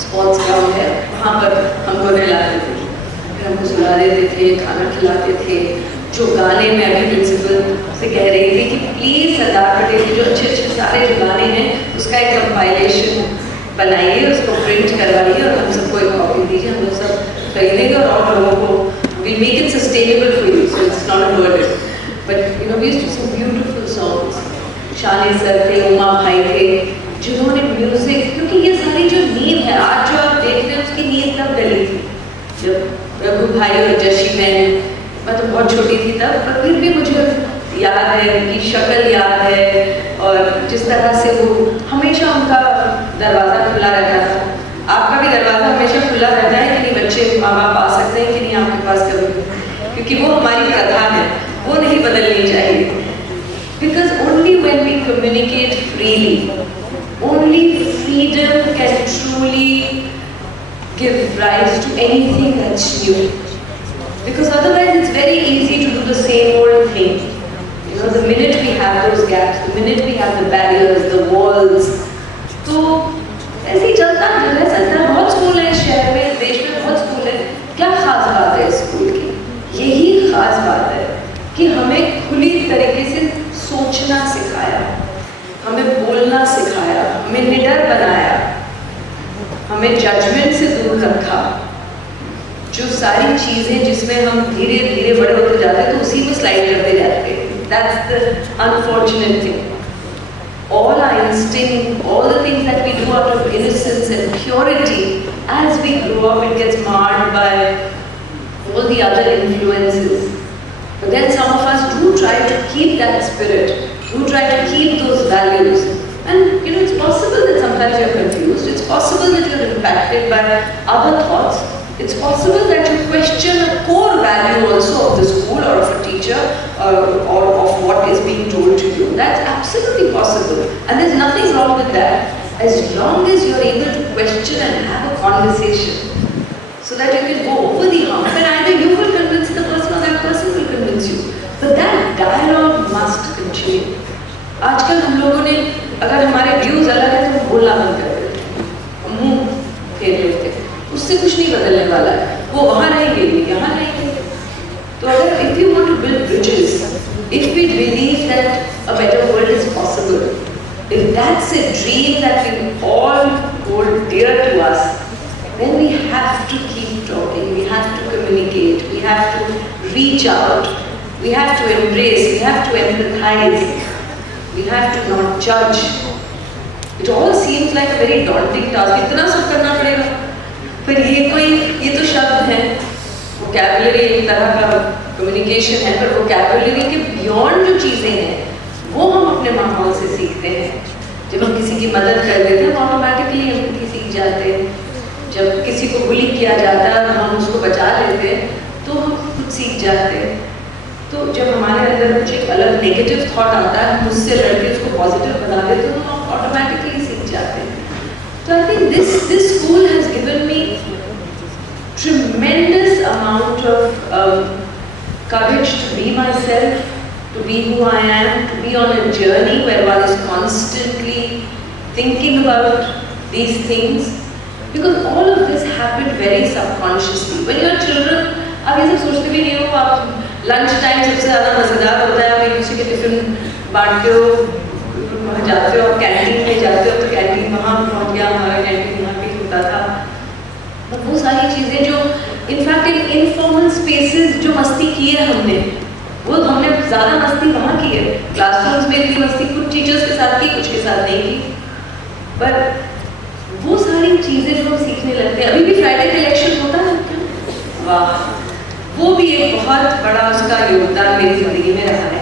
स्पोर्ट्स ग्राउंड है, वहाँ पर हमको नहलाते थे, फिर हमको सुला देते थे, खाना खिलाते थे। जो गाने में अभी प्रिंसिपल से कह रही थी कि प्लीज़ सरदार पटेल के जो अच्छे अच्छे सारे जो गाने हैं उसका एक कंपाइलेशन बनाइए, उसको प्रिंट करवाइए और हम सबको एक कॉपी दीजिए, हम लोग सब खरीदेंगे और लोगों को we make it sustainable for you, so it's not a burden, but you know we used to sing beautiful songs. Shani sir थे, उमा भाई थे, जिन्होंने म्यूजिक, क्योंकि ये सारी जो नींव है आज जो आप देख रहे हैं उसकी नींव तब डली थी जब रघु भाई और जशी बहन, मैं तो बहुत छोटी थी तब, पर फिर भी मुझे याद है, उनकी शक्ल याद है, और जिस तरह से वो हमेशा उनका दरवाज़ा खुला रहता था। आपका भी दरवाज़ा हमेशा खुला रहता है कि नहीं बच्चे, माँ बाप आ सकते हैं कि नहीं आपके पास कभी, क्योंकि वो हमारी प्रथा है, वो नहीं बदलनी चाहिए। Because only when we communicate freely, only freedom can truly give rise to anything that's new. Because otherwise it's very easy to do the same old thing. You know, the minute we have those gaps, the minute we have the barriers, the walls, तो ऐसे ही चलता है। बहुत school है इस शहर में, देश में बहुत स्कूल है। क्या खास बात है स्कूल की? यही खास बात है कि हमें खुली तरीके से सोचना सिखाया, हमें बोलना सिखाया, हमें निडर बनाया, हमें जजमेंट से दूर रखा। जो सारी चीज़ें जिसमें हम धीरे धीरे बड़े होते जाते हैं तो उसी में स्लाइड करते जाते हैं। That's the unfortunate thing. All our instinct, all the things that we do out of innocence and purity, as we grow up, it gets marred by all the other influences. But then some of us do try to keep that spirit, do try to keep those values. And you know, it's possible that sometimes you're confused. It's possible that you're impacted by other thoughts. It's possible that you question a core value also of the school or of a teacher or of what is being told to you. That's absolutely possible. And there's nothing wrong with that, as long as you're able to question and have a conversation so that you can go over the hump, and either you will convince the person or that person will convince you. But that dialogue must continue. आजकल हम लोगों ने, अगर हमारे views अलग है तो बोलना बंद कर देते हैं, मुंह फेर लेते हैं, उससे कुछ नहीं बदलने वाला है। वो वहाँ रहेंगे, यहाँ रहेंगे। तो अगर if you want to build bridges, if we believe that a better world is possible, if that's a dream that we all hold dear to us, then we have to keep talking, we have to communicate, we have to reach out, we have to embrace, we have to empathize, we have to not judge. It all seems like a very daunting task. इतना सब करना पड़ेगा। फिर ये तो शब्द हैं, vocabulary एक तरह का कम्युनिकेशन है, पर वोकैबुलरी के बियॉन्ड जो चीज़ें हैं वो हम अपने माहौल से सीखते हैं। जब हम किसी की मदद कर देते हैं तो ऑटोमेटिकली एम्पैथी सीख जाते हैं। जब किसी को बुली किया जाता है और हम उसको बचा लेते हैं तो हम खुद सीख जाते हैं। तो जब हमारे अंदर कुछ एक अलग नेगेटिव थॉट आता है, हम उससे लड़के उसको पॉजिटिव बना देते हैं तो हम ऑटोमेटिकली सीख जाते हैं। तो I think this school has given me tremendous amount of courage to be myself, to be who I am, to be on a journey where one is constantly thinking about these things, because all of this happened very subconsciously. When you are children, आप ये सब सोचते भी नहीं हो, आप lunch time सबसे ज़्यादा मज़ेदार होता है, आप एक दूसरे के टिफिन बांटते हो, वहाँ जाते हो, आप कैंटीन में जाते हो तो कैंटीन वहाँ पहुँच गया, हमारा कैंटीन वहाँ पे होता था। वो सारी चीज़ें जो इनफैक्ट इन इनफॉर्मल स्पेसेस जो मस्ती की है हमने ज़्यादा मस्ती वहाँ की है। क्लासरूम्स में इतनी मस्ती कुछ टीचर्स के साथ की, कुछ के साथ नहीं की, पर वो सारी चीज़ें जो हम सीखने लगते हैं। अभी भी फ्राइडे कलेक्शन होता है, वाह, वो भी एक बहुत बड़ा उसका योगदान मेरी ज़िंदगी में रहा है।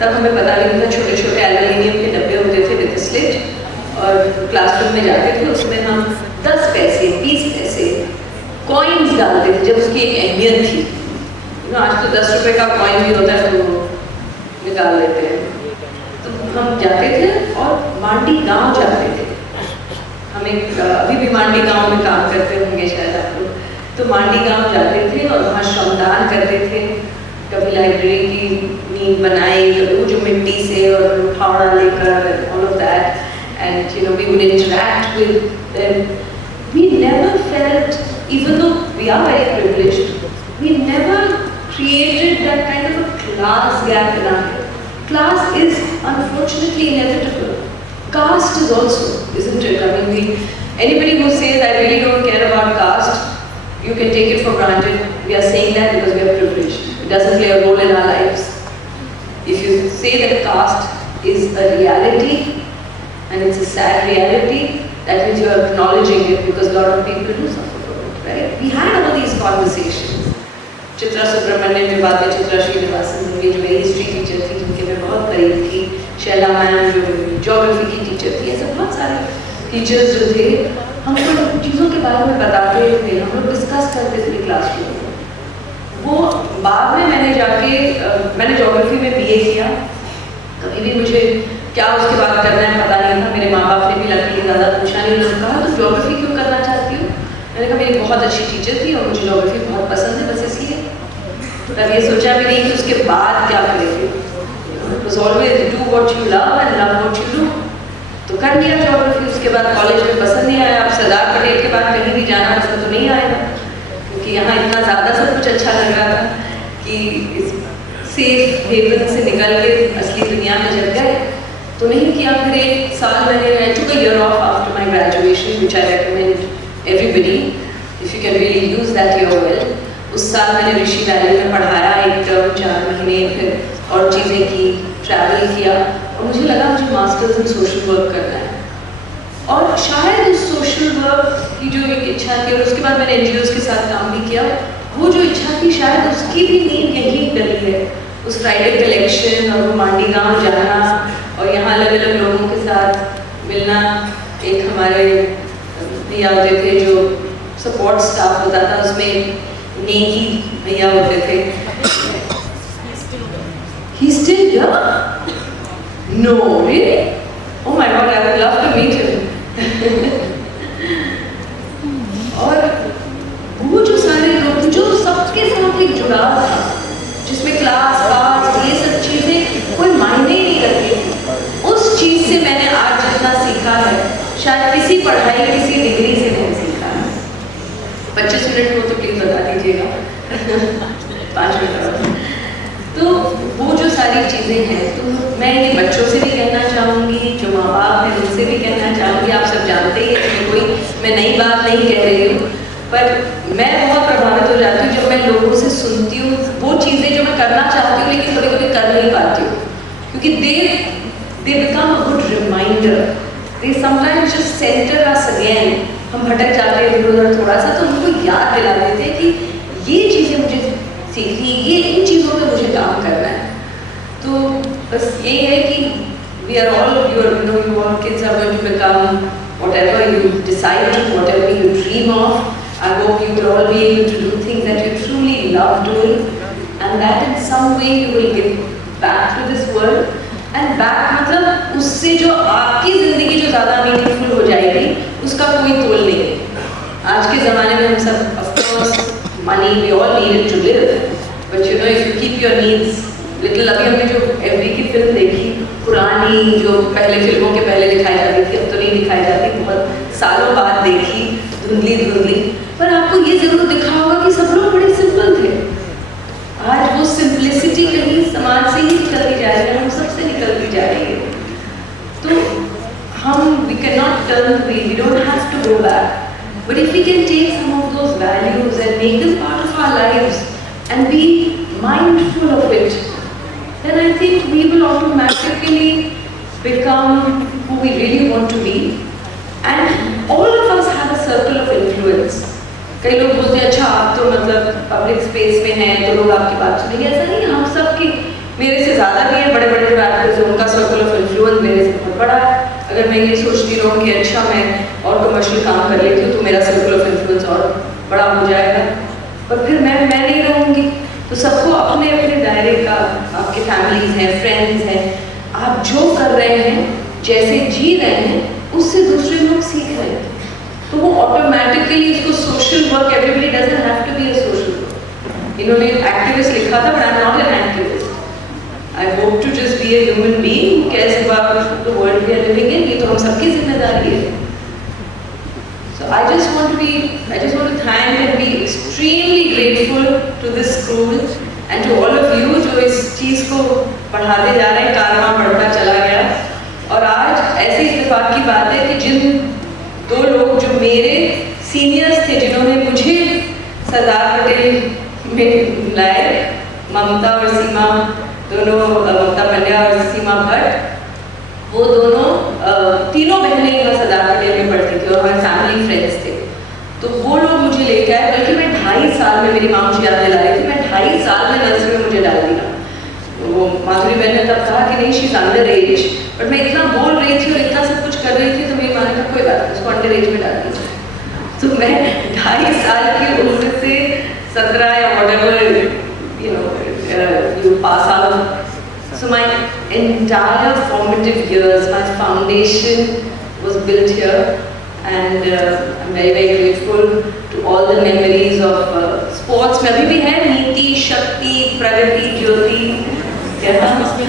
तब हमें पता नहीं था, छोटे छोटे एल्युमिनियम के डब्बे होते थे विद स्लिट, और क्लासरूम में जाते थे, उसमें हम 10 पैसे 20 पैसे कॉइन्स डालते थे, जब उसकी एक अहमियत थी। आज तो 10 रुपए का कॉइन भी होता है तो निकाल लेते हैं। तो हम जाते थे और मांडी गांव जाते थे। हम एक अभी भी मांडी गांव में काम करते होंगे शायद आप लोग। तो मांडी गांव जाते थे और वहाँ श्रमदान करते थे। कभी लाइब्रेरी की नींव बनाई, कभी वो जो मिट्टी से और फावड़ा लेकर all of that, and you know we would interact with them. We never felt, even though we are very privileged, we never created that kind of a class gap in our life. Class is unfortunately inevitable. Caste is also, isn't it? I mean, anybody who says I really don't care about caste, you can take it for granted. We are saying that because we are privileged. It doesn't play a role in our lives. If you say that caste is a reality, and it's a sad reality, that means you are acknowledging it, because a lot of people do suffer from it, right? We had all these conversations. Chitra Subramaniam के बाद में चित्रा श्रीनिवासन, ये जो मेरी history teacher थी, जिनके मैं बहुत करीब थी, शैला मैम जो ज्योग्राफी की टीचर थी, ऐसे बहुत सारे टीचर्स जो थे, हम लोग चीज़ों के बारे में बताते थे, हम लोग डिस्कस करते थे क्लासरूम में। वो बाद में मैंने ज्योग्राफी में BA किया। कभी भी मुझे क्या उसके बाद करना है पता नहीं था, मेरे माँ बाप ने भी लकीली ज़्यादा पूछा नहीं। उन्होंने कहा तो ज्योग्राफी क्यों करना चाहती हो? मैंने कहा मेरी बहुत अच्छी टीचर थी और मुझे ज्योग्राफी बहुत पसंद है, बस इसलिए। तब ये सोचा भी नहीं कि उसके बाद क्या करेंगे। It was always do what you love and love what you do. तो कर लिया ज्योग्राफी। उसके बाद कॉलेज में पसंद नहीं आया। अब सरदार पटेल के बाद कहीं भी जाना पसंद तो नहीं आएगा, क्योंकि यहाँ इतना ज़्यादा सब कुछ अच्छा लग रहा था कि इस सेफ हेवन से निकल के असली दुनिया में जब गए तो नहीं किया। फिर एक साल मैंने I took a year off after my graduation, which I recommend everybody if you can really use that year well. उस साल मैंने ऋषि वैली में पढ़ाया 1 टर्म 4 महीने, फिर और चीज़ें की, ट्रैवल किया, और मुझे लगा मुझे मास्टर्स इन सोशल वर्क करना है। और शायद उस सोशल वर्क की जो एक इच्छा थी, और उसके बाद मैंने NGOs के साथ काम भी किया, वो जो इच्छा थी शायद उसकी भी नींव यही डली है। उस फ्राइडे कलेक्शन और वो मांडी गांव जाना और यहाँ अलग अलग लोगों के साथ मिलना। एक हमारे भैया होते थे जो सपोर्ट स्टाफ होता था, उसमें नेगी भैया होते थे। He's still here? No, really? Oh my God, I would love to meet him. और वो जो सारे लोग जो सबके साथ एक जुड़ाव था, जिसमें क्लास कास्ट ये सब चीज़ें कोई मायने ही नहीं रखती, उस चीज़ से मैंने आज जितना सीखा है शायद किसी पढ़ाई किसी डिग्री से नहीं सीखा है। 25 मिनट को तो प्लीज़ बता दीजिएगा 5 मिनट और। तो वो जो सारी चीज़ें हैं, तो मैं ये बच्चों से भी कहना चाहूँगी, जो माँ बाप हैं उनसे भी कहना चाहूँगी। आप सब जानते ही हैं, मैं नई बात नहीं कह रही हूँ, पर मैं बहुत प्रभावित हो जाती हूँ जब मैं लोगों से सुनती हूँ वो चीज़ें जो मैं करना चाहती हूँ लेकिन कभी कभी कर नहीं पाती हूँ, क्योंकि they become a good reminder, they sometimes just centre us again. हम भटक जाते हैं इधर उधर थोड़ा सा, तो उनको याद दिला देते हैं कि ये चीज़ें मुझे सीखनी, ये इन चीज़ों पे मुझे काम करना है। तो बस ये है कि we are all, you all kids are going to become whatever you decide to, whatever you dream of. I hope you will all be able to do things that you truly love doing, and that in some way you will give back to this world. And back मतलब उससे जो आपकी ज़िंदगी जो ज़्यादा meaningful हो जाएगी, उसका कोई तोल नहीं है। आज के ज़माने में हम सब of course money we all need it to live, but you know if you keep your needs little, अभी हमने जो एवरी की फिल्म देखी, पुरानी जो पहले फिल्मों के पहले दिखाई जाती थी, अब तो नहीं दिखाई जाती, बहुत सालों बाद देखी, धुंधली, पर आपको ये जरूर दिखा होगा कि सब लोग बड़े सिंपल थे। आज वो सिंपलिसिटी कहीं समाज से ही निकलती जा रही है, हम सबसे निकलती जा रही है। तो हम we cannot turn the wheel, we don't have to go back, but if we can take some of those values and make them part of our lives and be mindful of it, then I think we will automatically become who we really want to be. And all of us have a circle of influence. कई लोग बोलते हैं अच्छा आप तो मतलब public space में हैं तो लोग आपकी बात सुनेंगे, ऐसा नहीं है। हम सब की मेरे से ज़्यादा भी हैं, बड़े बड़े जो एक्टर्स हैं उनका सर्कल ऑफ इन्फ्लुएंस मेरे से बहुत बड़ा है। अगर मैं ये सोचती रहूँ कि अच्छा मैं और कमर्शियल काम कर लेती हूँ तो मेरा सर्कल ऑफ इन्फ्लुएंस और बड़ा हो जाएगा, पर फिर मैं नहीं रहूँगी। तो सबको अपने अपने दायरे का, आपके फैमिलीज हैं, फ्रेंड्स हैं, आप जो कर रहे हैं, जैसे जी रहे हैं, उससे दूसरे लोग सीख रहे हैं, तो वो ऑटोमेटिकली इसको social work, everybody doesn't have to be a social work. इन्होंने एक्टिविस्ट लिखा था, but I am not an activist. I hope to just be a human being who cares about the world we are living in. ये तो हम सबकी जिम्मेदारी है। So I just want to thank and be extremely grateful to this school and to all of you जो इस चीज़ को बढ़ाते जा रहे हैं, कारवां बढ़ता चला गया। और आज ऐसी इत्तेफाक की बात है कि जिन दो लोग जो मेरे सीनियर्स थे, जिन्होंने मुझे सरदार पटेल में लाए, ममता और सीमा दोनों, ममता पंड्या और सीमा भट्ट, वो दोनों तीनों बहनें यहाँ सरदार पटेल में पढ़ती थी और हमारे फैमिली फ्रेंड्स थे। तो वो लोग मुझे लेकर आए, बल्कि मैं 2.5 साल में, मेरी माँ मुझे याद दिला रही थी, मैं 2.5 साल में नर्सरी में मुझे डाल दिया। वो माधुरी बहन ने तब कहा कि नहीं she is under as, but मैं इतना बोल रही थी और इतना सब कुछ कर रही थी, तो मेरी माँ ने कहा कोई बात नहीं, उसको अंडर एज में डाल दीजिए। तो मैं 2.5 साल की उम्र से 17 या whatever you pass out. So my entire formative years, my foundation was built here, and I'm very very grateful to all the memories of sports में अभी भी है, नीति, शक्ति, प्रगति, ज्योति, क्या नाम उसमें?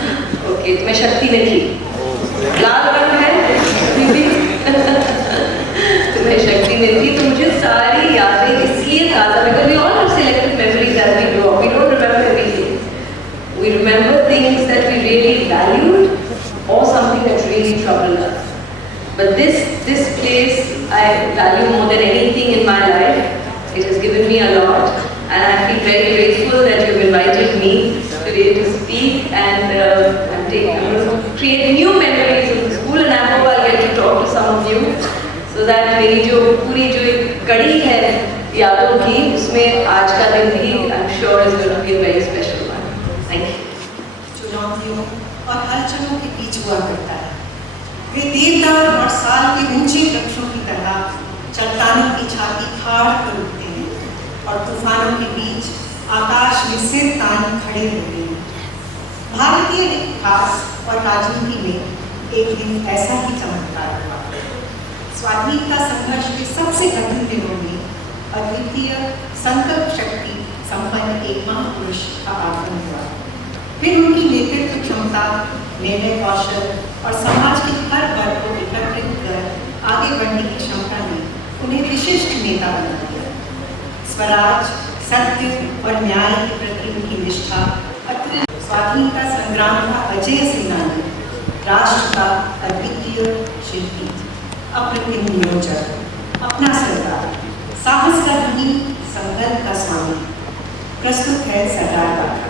Okay, तो मैं शक्ति में थी, लाल रंग है अभी भी तो मैं शक्ति में थी। तो मुझे सारी यादें इसलिए ताज़ा, because we all have selective memories as we grow up, we don't remember everything. We remember things that we really valued or something that really troubled us. But this place I value more than anything in my life. It has given me a lot, and I feel very grateful that you've invited me today to speak, and I'm going to create new memories of the school, and I hope I'll get to talk to some of you, so that मेरी जो पूरी जो एक कड़ी है यादों की, उसमें आज का दिन भी I'm sure is going to be a very special one. Thank you. चुनौतियों और हलचलों के बीच हुआ करता है। वे देवदार और साल के ऊंचे वृक्षों की तरह चट्टानों की छाती फाड़ कर उठते हैं और तूफानों के बीच आकाश में सिर तान खड़े रहते हैं। भारतीय इतिहास और राजनीति में एक दिन ऐसा ही चमत्कार हुआ। स्वाधीनता संघर्ष के सबसे कठिन दिनों में अद्वितीय संकल्प शक्ति संपन्न एक महापुरुष का आगमन हुआ। फिर उनकी नेतृत्व क्षमता, निर्णय कौशल और समाज के हर वर्ग को एकत्रित कर आगे बढ़ने की क्षमता ने उन्हें विशिष्ट नेता बना दिया। स्वराज, सत्य और न्याय के प्रति उनकी निष्ठा, स्वाधीनता संग्राम का अजय सेनानी, राष्ट्र का अद्वितीय शिल्पी, अप्रतिम नियोजक, अपना सरदार, साहस का धनी, संकल्प का स्वामी। प्रस्तुत है सरदार गाथा।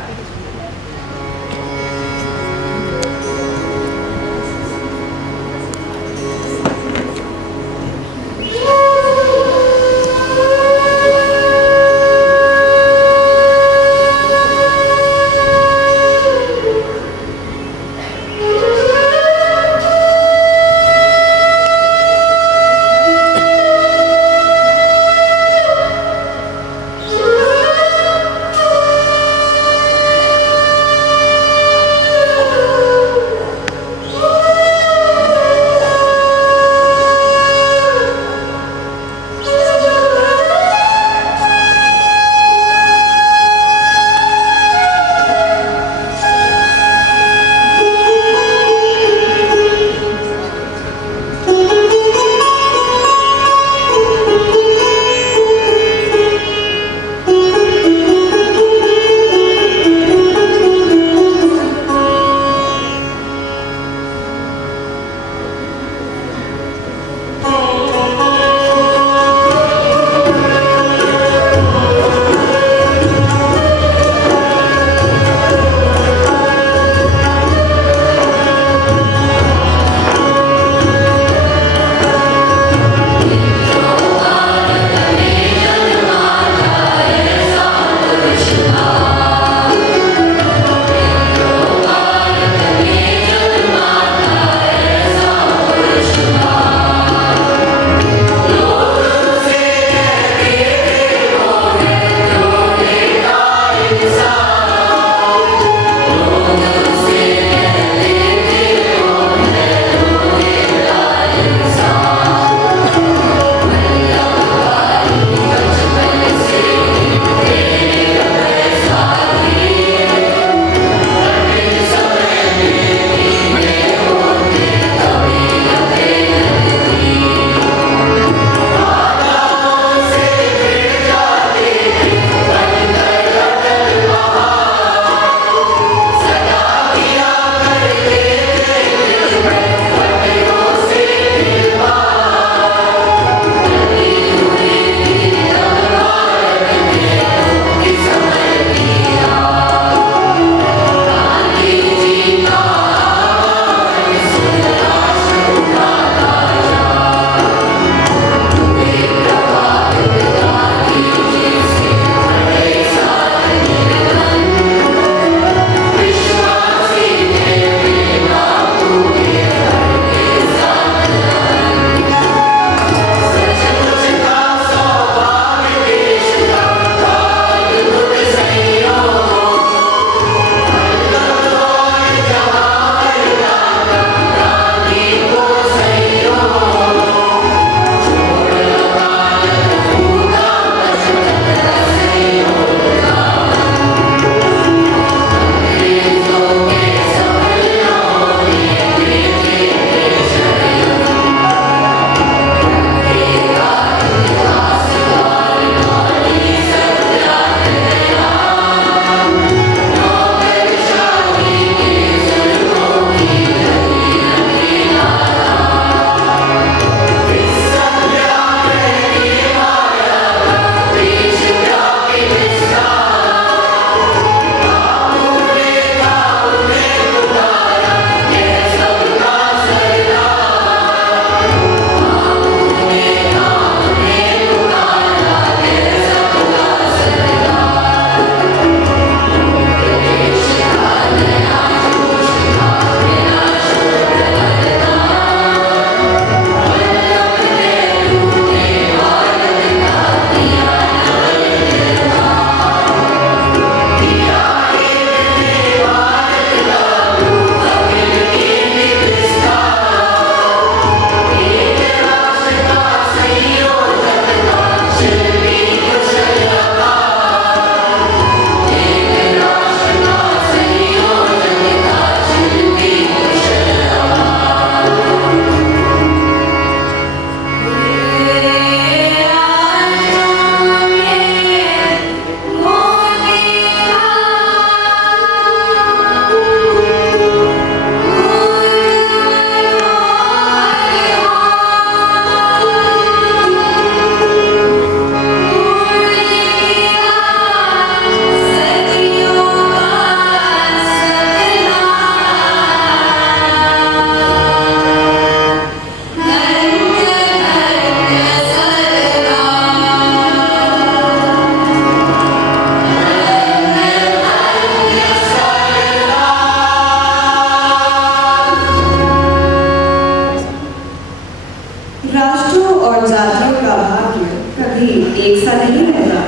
कभी एक सा नहीं रहता।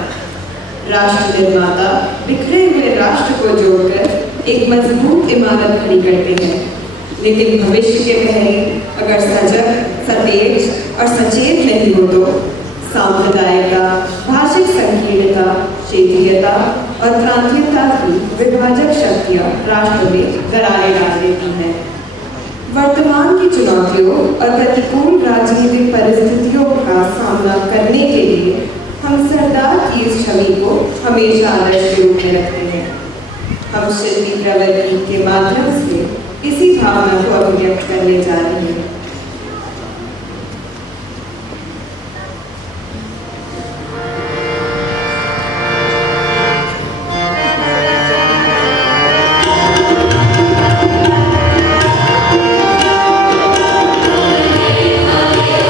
राष्ट्र निर्माता बिखरे हुए राष्ट्र को जोड़कर एक मजबूत इमारत खड़ी करते हैं, लेकिन भविष्य के पहले अगर सजग, सतेज और सचेत नहीं हो तो सांप्रदायिकता, भाषिक संकीर्णता, क्षेत्रीयता और प्रांतीयता की विभाजक शक्तियाँ राष्ट्र में दरारें डाल देती हैं। वर्तमान की चुनौतियों और प्रतिकूल राजनीतिक परिस्थितियों का सामना करने के लिए हम सरदार की इस छवि को हमेशा आदर्श के रूप में रखते हैं। हम शिल्पी प्रवृत्ति के माध्यम से इसी भावना को अभिव्यक्त करने जा रहे हैं।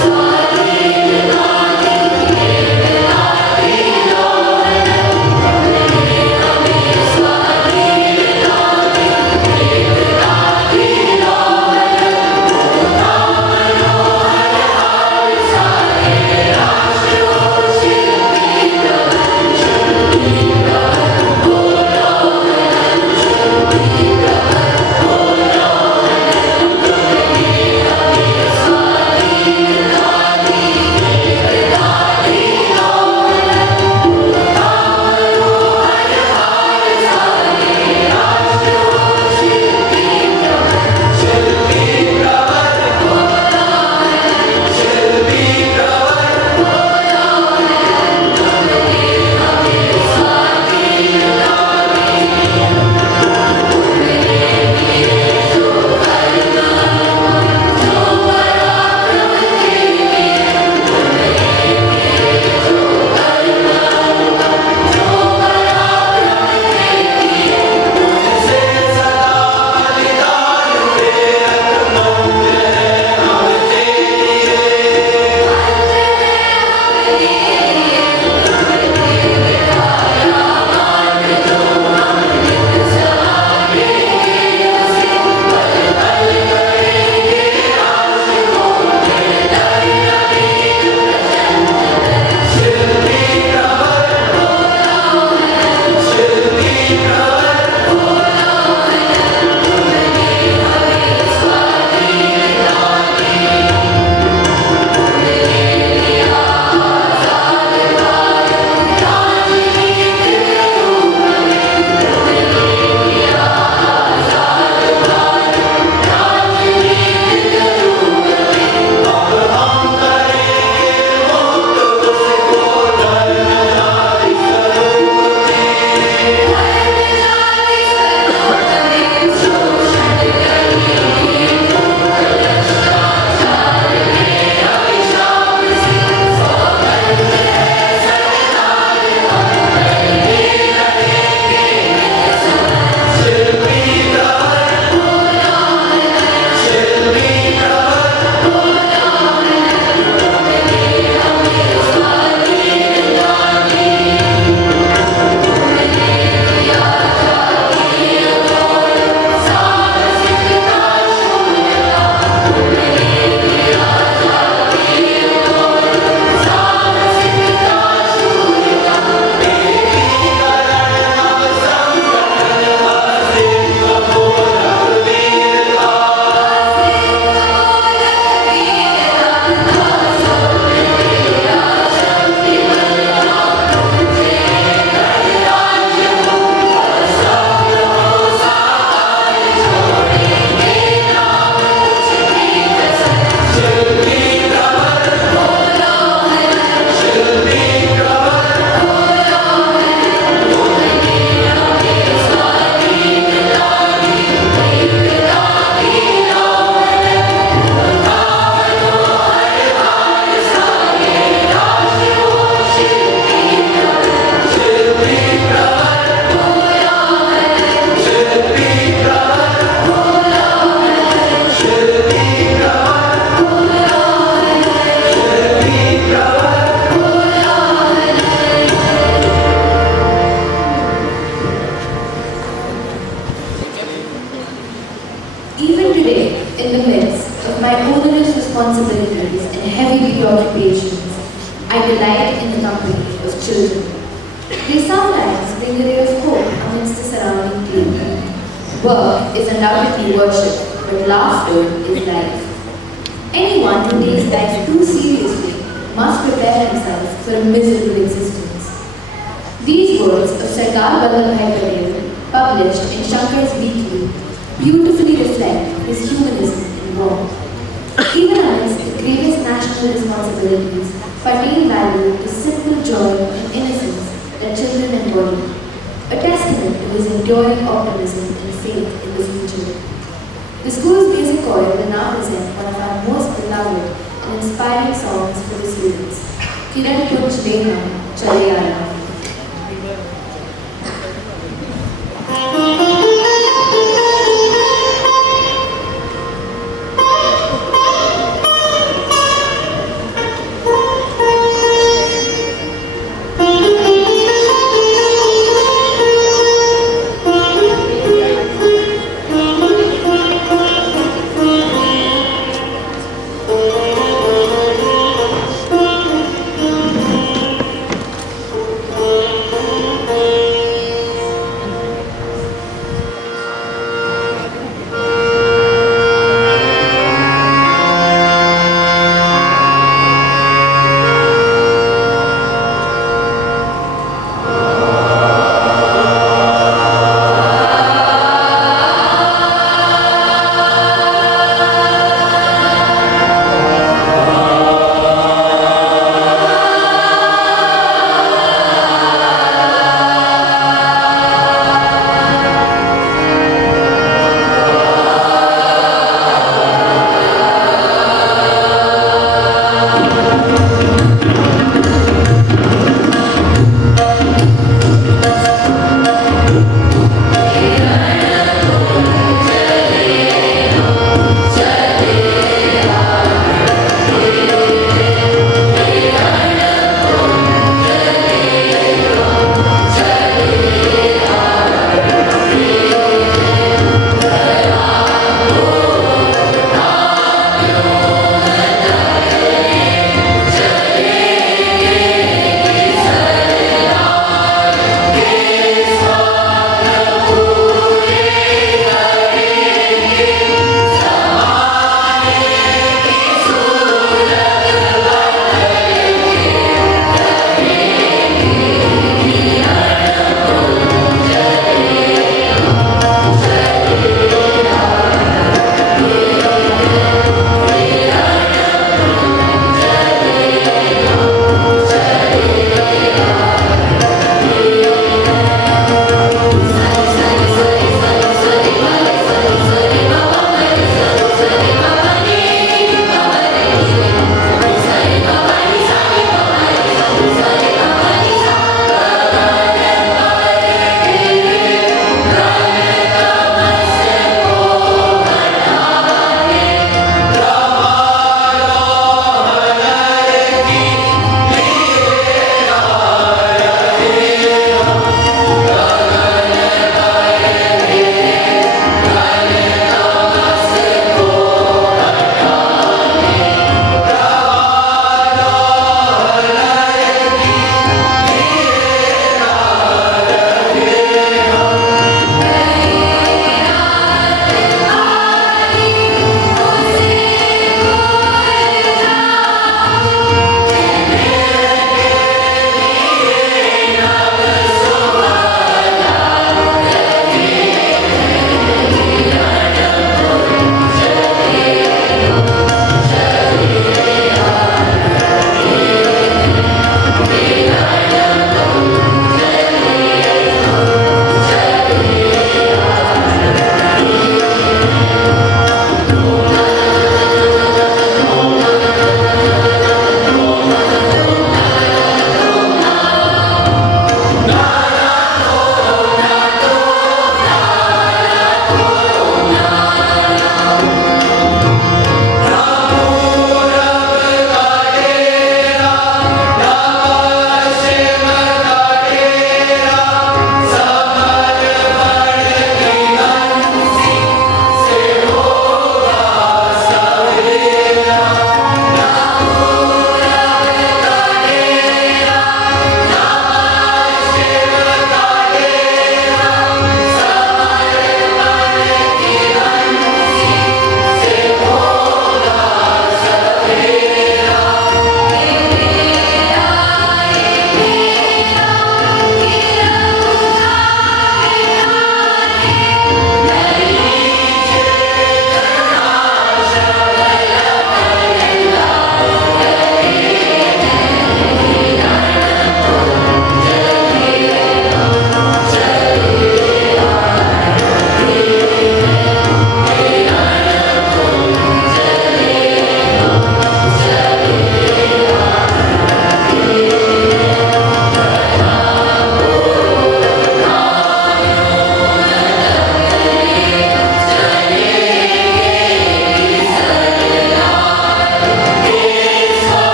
स्वामी I delight in the company of children. They sometimes bring a ray of hope amidst the surrounding gloom. Work is undoubtedly worship, but laughter is life. Anyone who takes life too seriously must prepare himself for a miserable existence. These words of Sardar Vallabhbhai Patel, published in Shankar's Weekly, beautifully reflect his humanism in warmth. Even amidst the greatest national responsibilities, Patel valued the simple joy and innocence that children embody, a testament to his enduring optimism and faith in the future. The school's music choir will now present one of our most beloved and inspiring songs for the students, Kiran Kunj Lena, Chale Aala.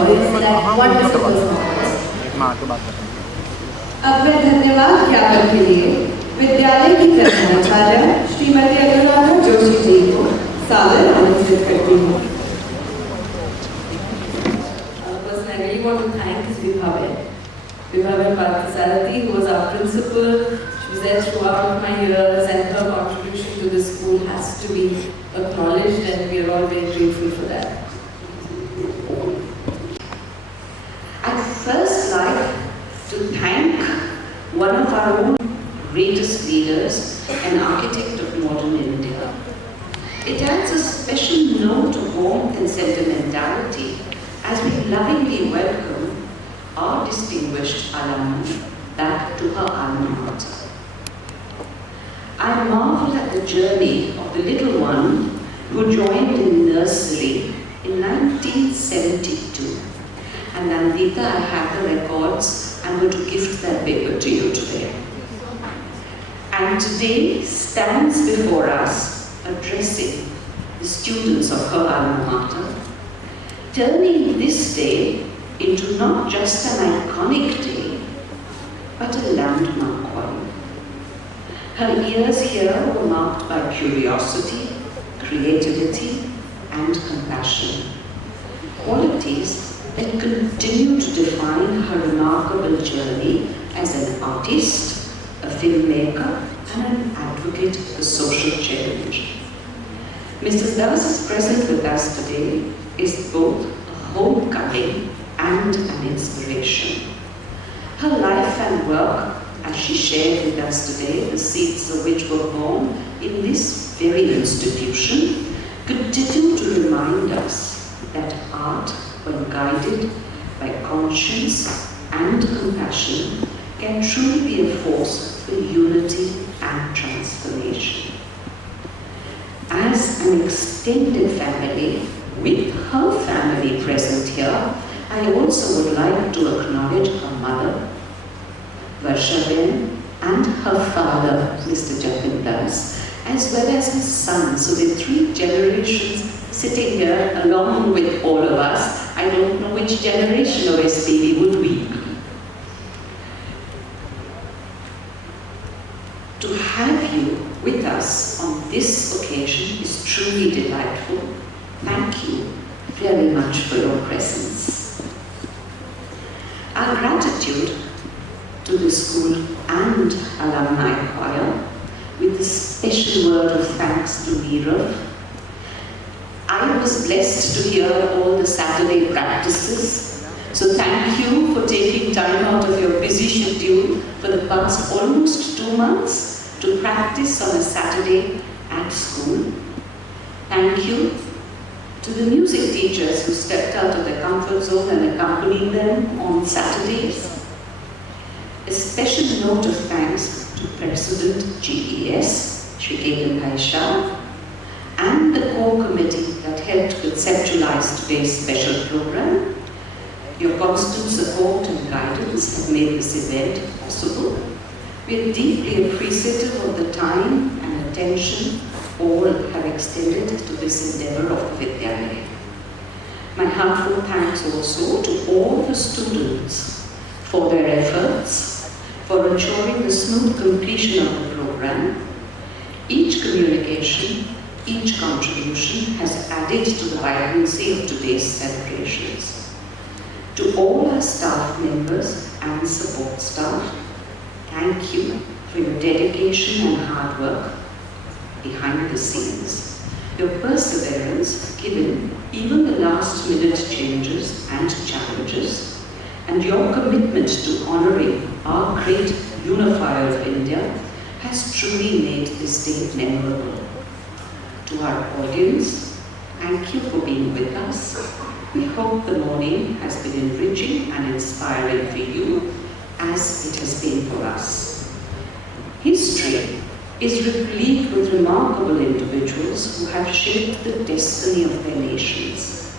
voice that wonderful performance. अब मैं धन्यवाद ज्ञापन के लिए विद्यालय की प्रधानाचार्य श्रीमती अनुराधा जोशी जी को सादर आमंत्रित करती हूँ। First, I really want to thank Vibhaven Parthasarathy, who was our principal. She was there throughout my years, and her contribution to the school has to be acknowledged, and we are all very grateful for that. I'd first like to thank one of our own greatest leaders, an architect of modern India. It adds a special note of warmth and sentimentality as we lovingly welcome our distinguished alumni back to her alma mater. I marvel at the journey of the little one who joined in nursery in 1972. And Nandita, I have the records. I'm going to gift that paper to you today. And today stands before us addressing the students of her alma mater, turning this day into not just an iconic day, but a landmark one. Her years here were marked by curiosity, creativity, and compassion, qualities that continue to define her remarkable journey as an artist, a filmmaker, and an advocate for social change. Mrs. Das' presence with us today is both a homecoming and an inspiration. Her life and work, as she shared with us today, the seeds of which were born in this very institution, continue to remind us that art, when guided by conscience and compassion, can truly be a force for unity and transformation. As an extended family, with her family present here, I also would like to acknowledge her mother, Varshaben, and her father, Mr. Jatin Das, as well as his son. So the three generations sitting here along with all of us. I don't know which generation of SPV would we be. To have you with us on this occasion is truly delightful. Thank you very much for your presence. Our gratitude to the school and alumni choir, with a special word of thanks to Nirav. I was blessed to hear all the Saturday practices, so thank you for taking time out of your busy schedule for the past almost 2 months to practice on a Saturday at school. Thank you to the music teachers who stepped out of their comfort zone and accompanied them on Saturdays. A special note of thanks to President GES, Shri Ketan Bhai Shah, and the core committee that helped conceptualize today's special program. Your constant support and guidance have made this event possible. We are deeply appreciative of the time and attention all have extended to this endeavor of the Vidyalaya. My heartfelt thanks also to all the students for their efforts, for ensuring the smooth completion of the program. Each communication, each contribution has added to the vibrancy of today's celebrations. To all our staff members and support staff, thank you for your dedication and hard work behind the scenes. Your perseverance given even the last minute changes and challenges, and your commitment to honoring our great unifier of India has truly made this day memorable. To our audience, thank you for being with us. We hope the morning has been enriching and inspiring for you as it has been for us. History is replete with remarkable individuals who have shaped the destiny of their nations.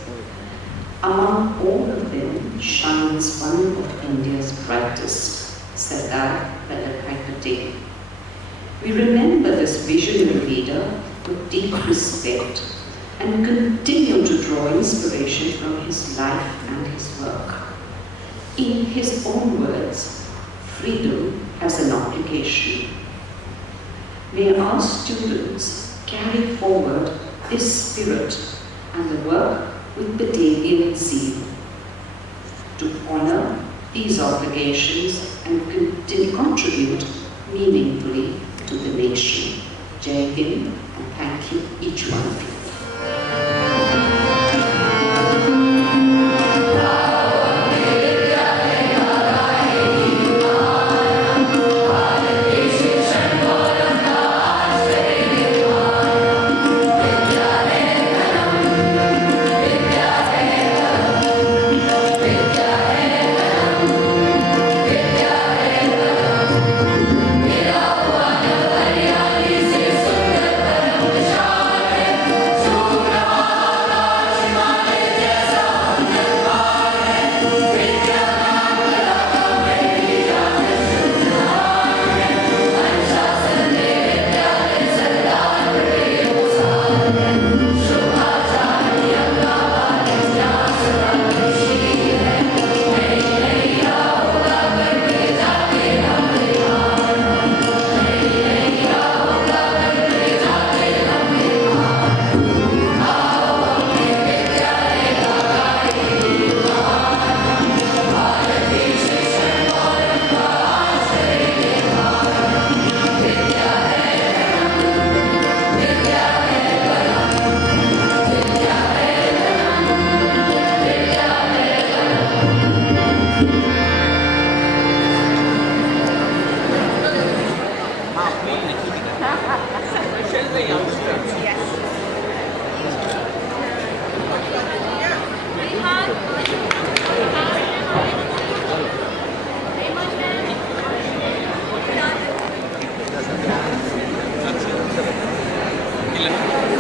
Among all of them shines one of India's brightest, Sardar Vallabhbhai Patel. We remember this visionary leader with deep respect, and continue to draw inspiration from his life and his work. In his own words, freedom as an obligation. May our students carry forward this spirit and the work with battalion zeal to honor these obligations and contribute meaningfully to the nation. Jai Hind, and thank you, each one of you. Yes.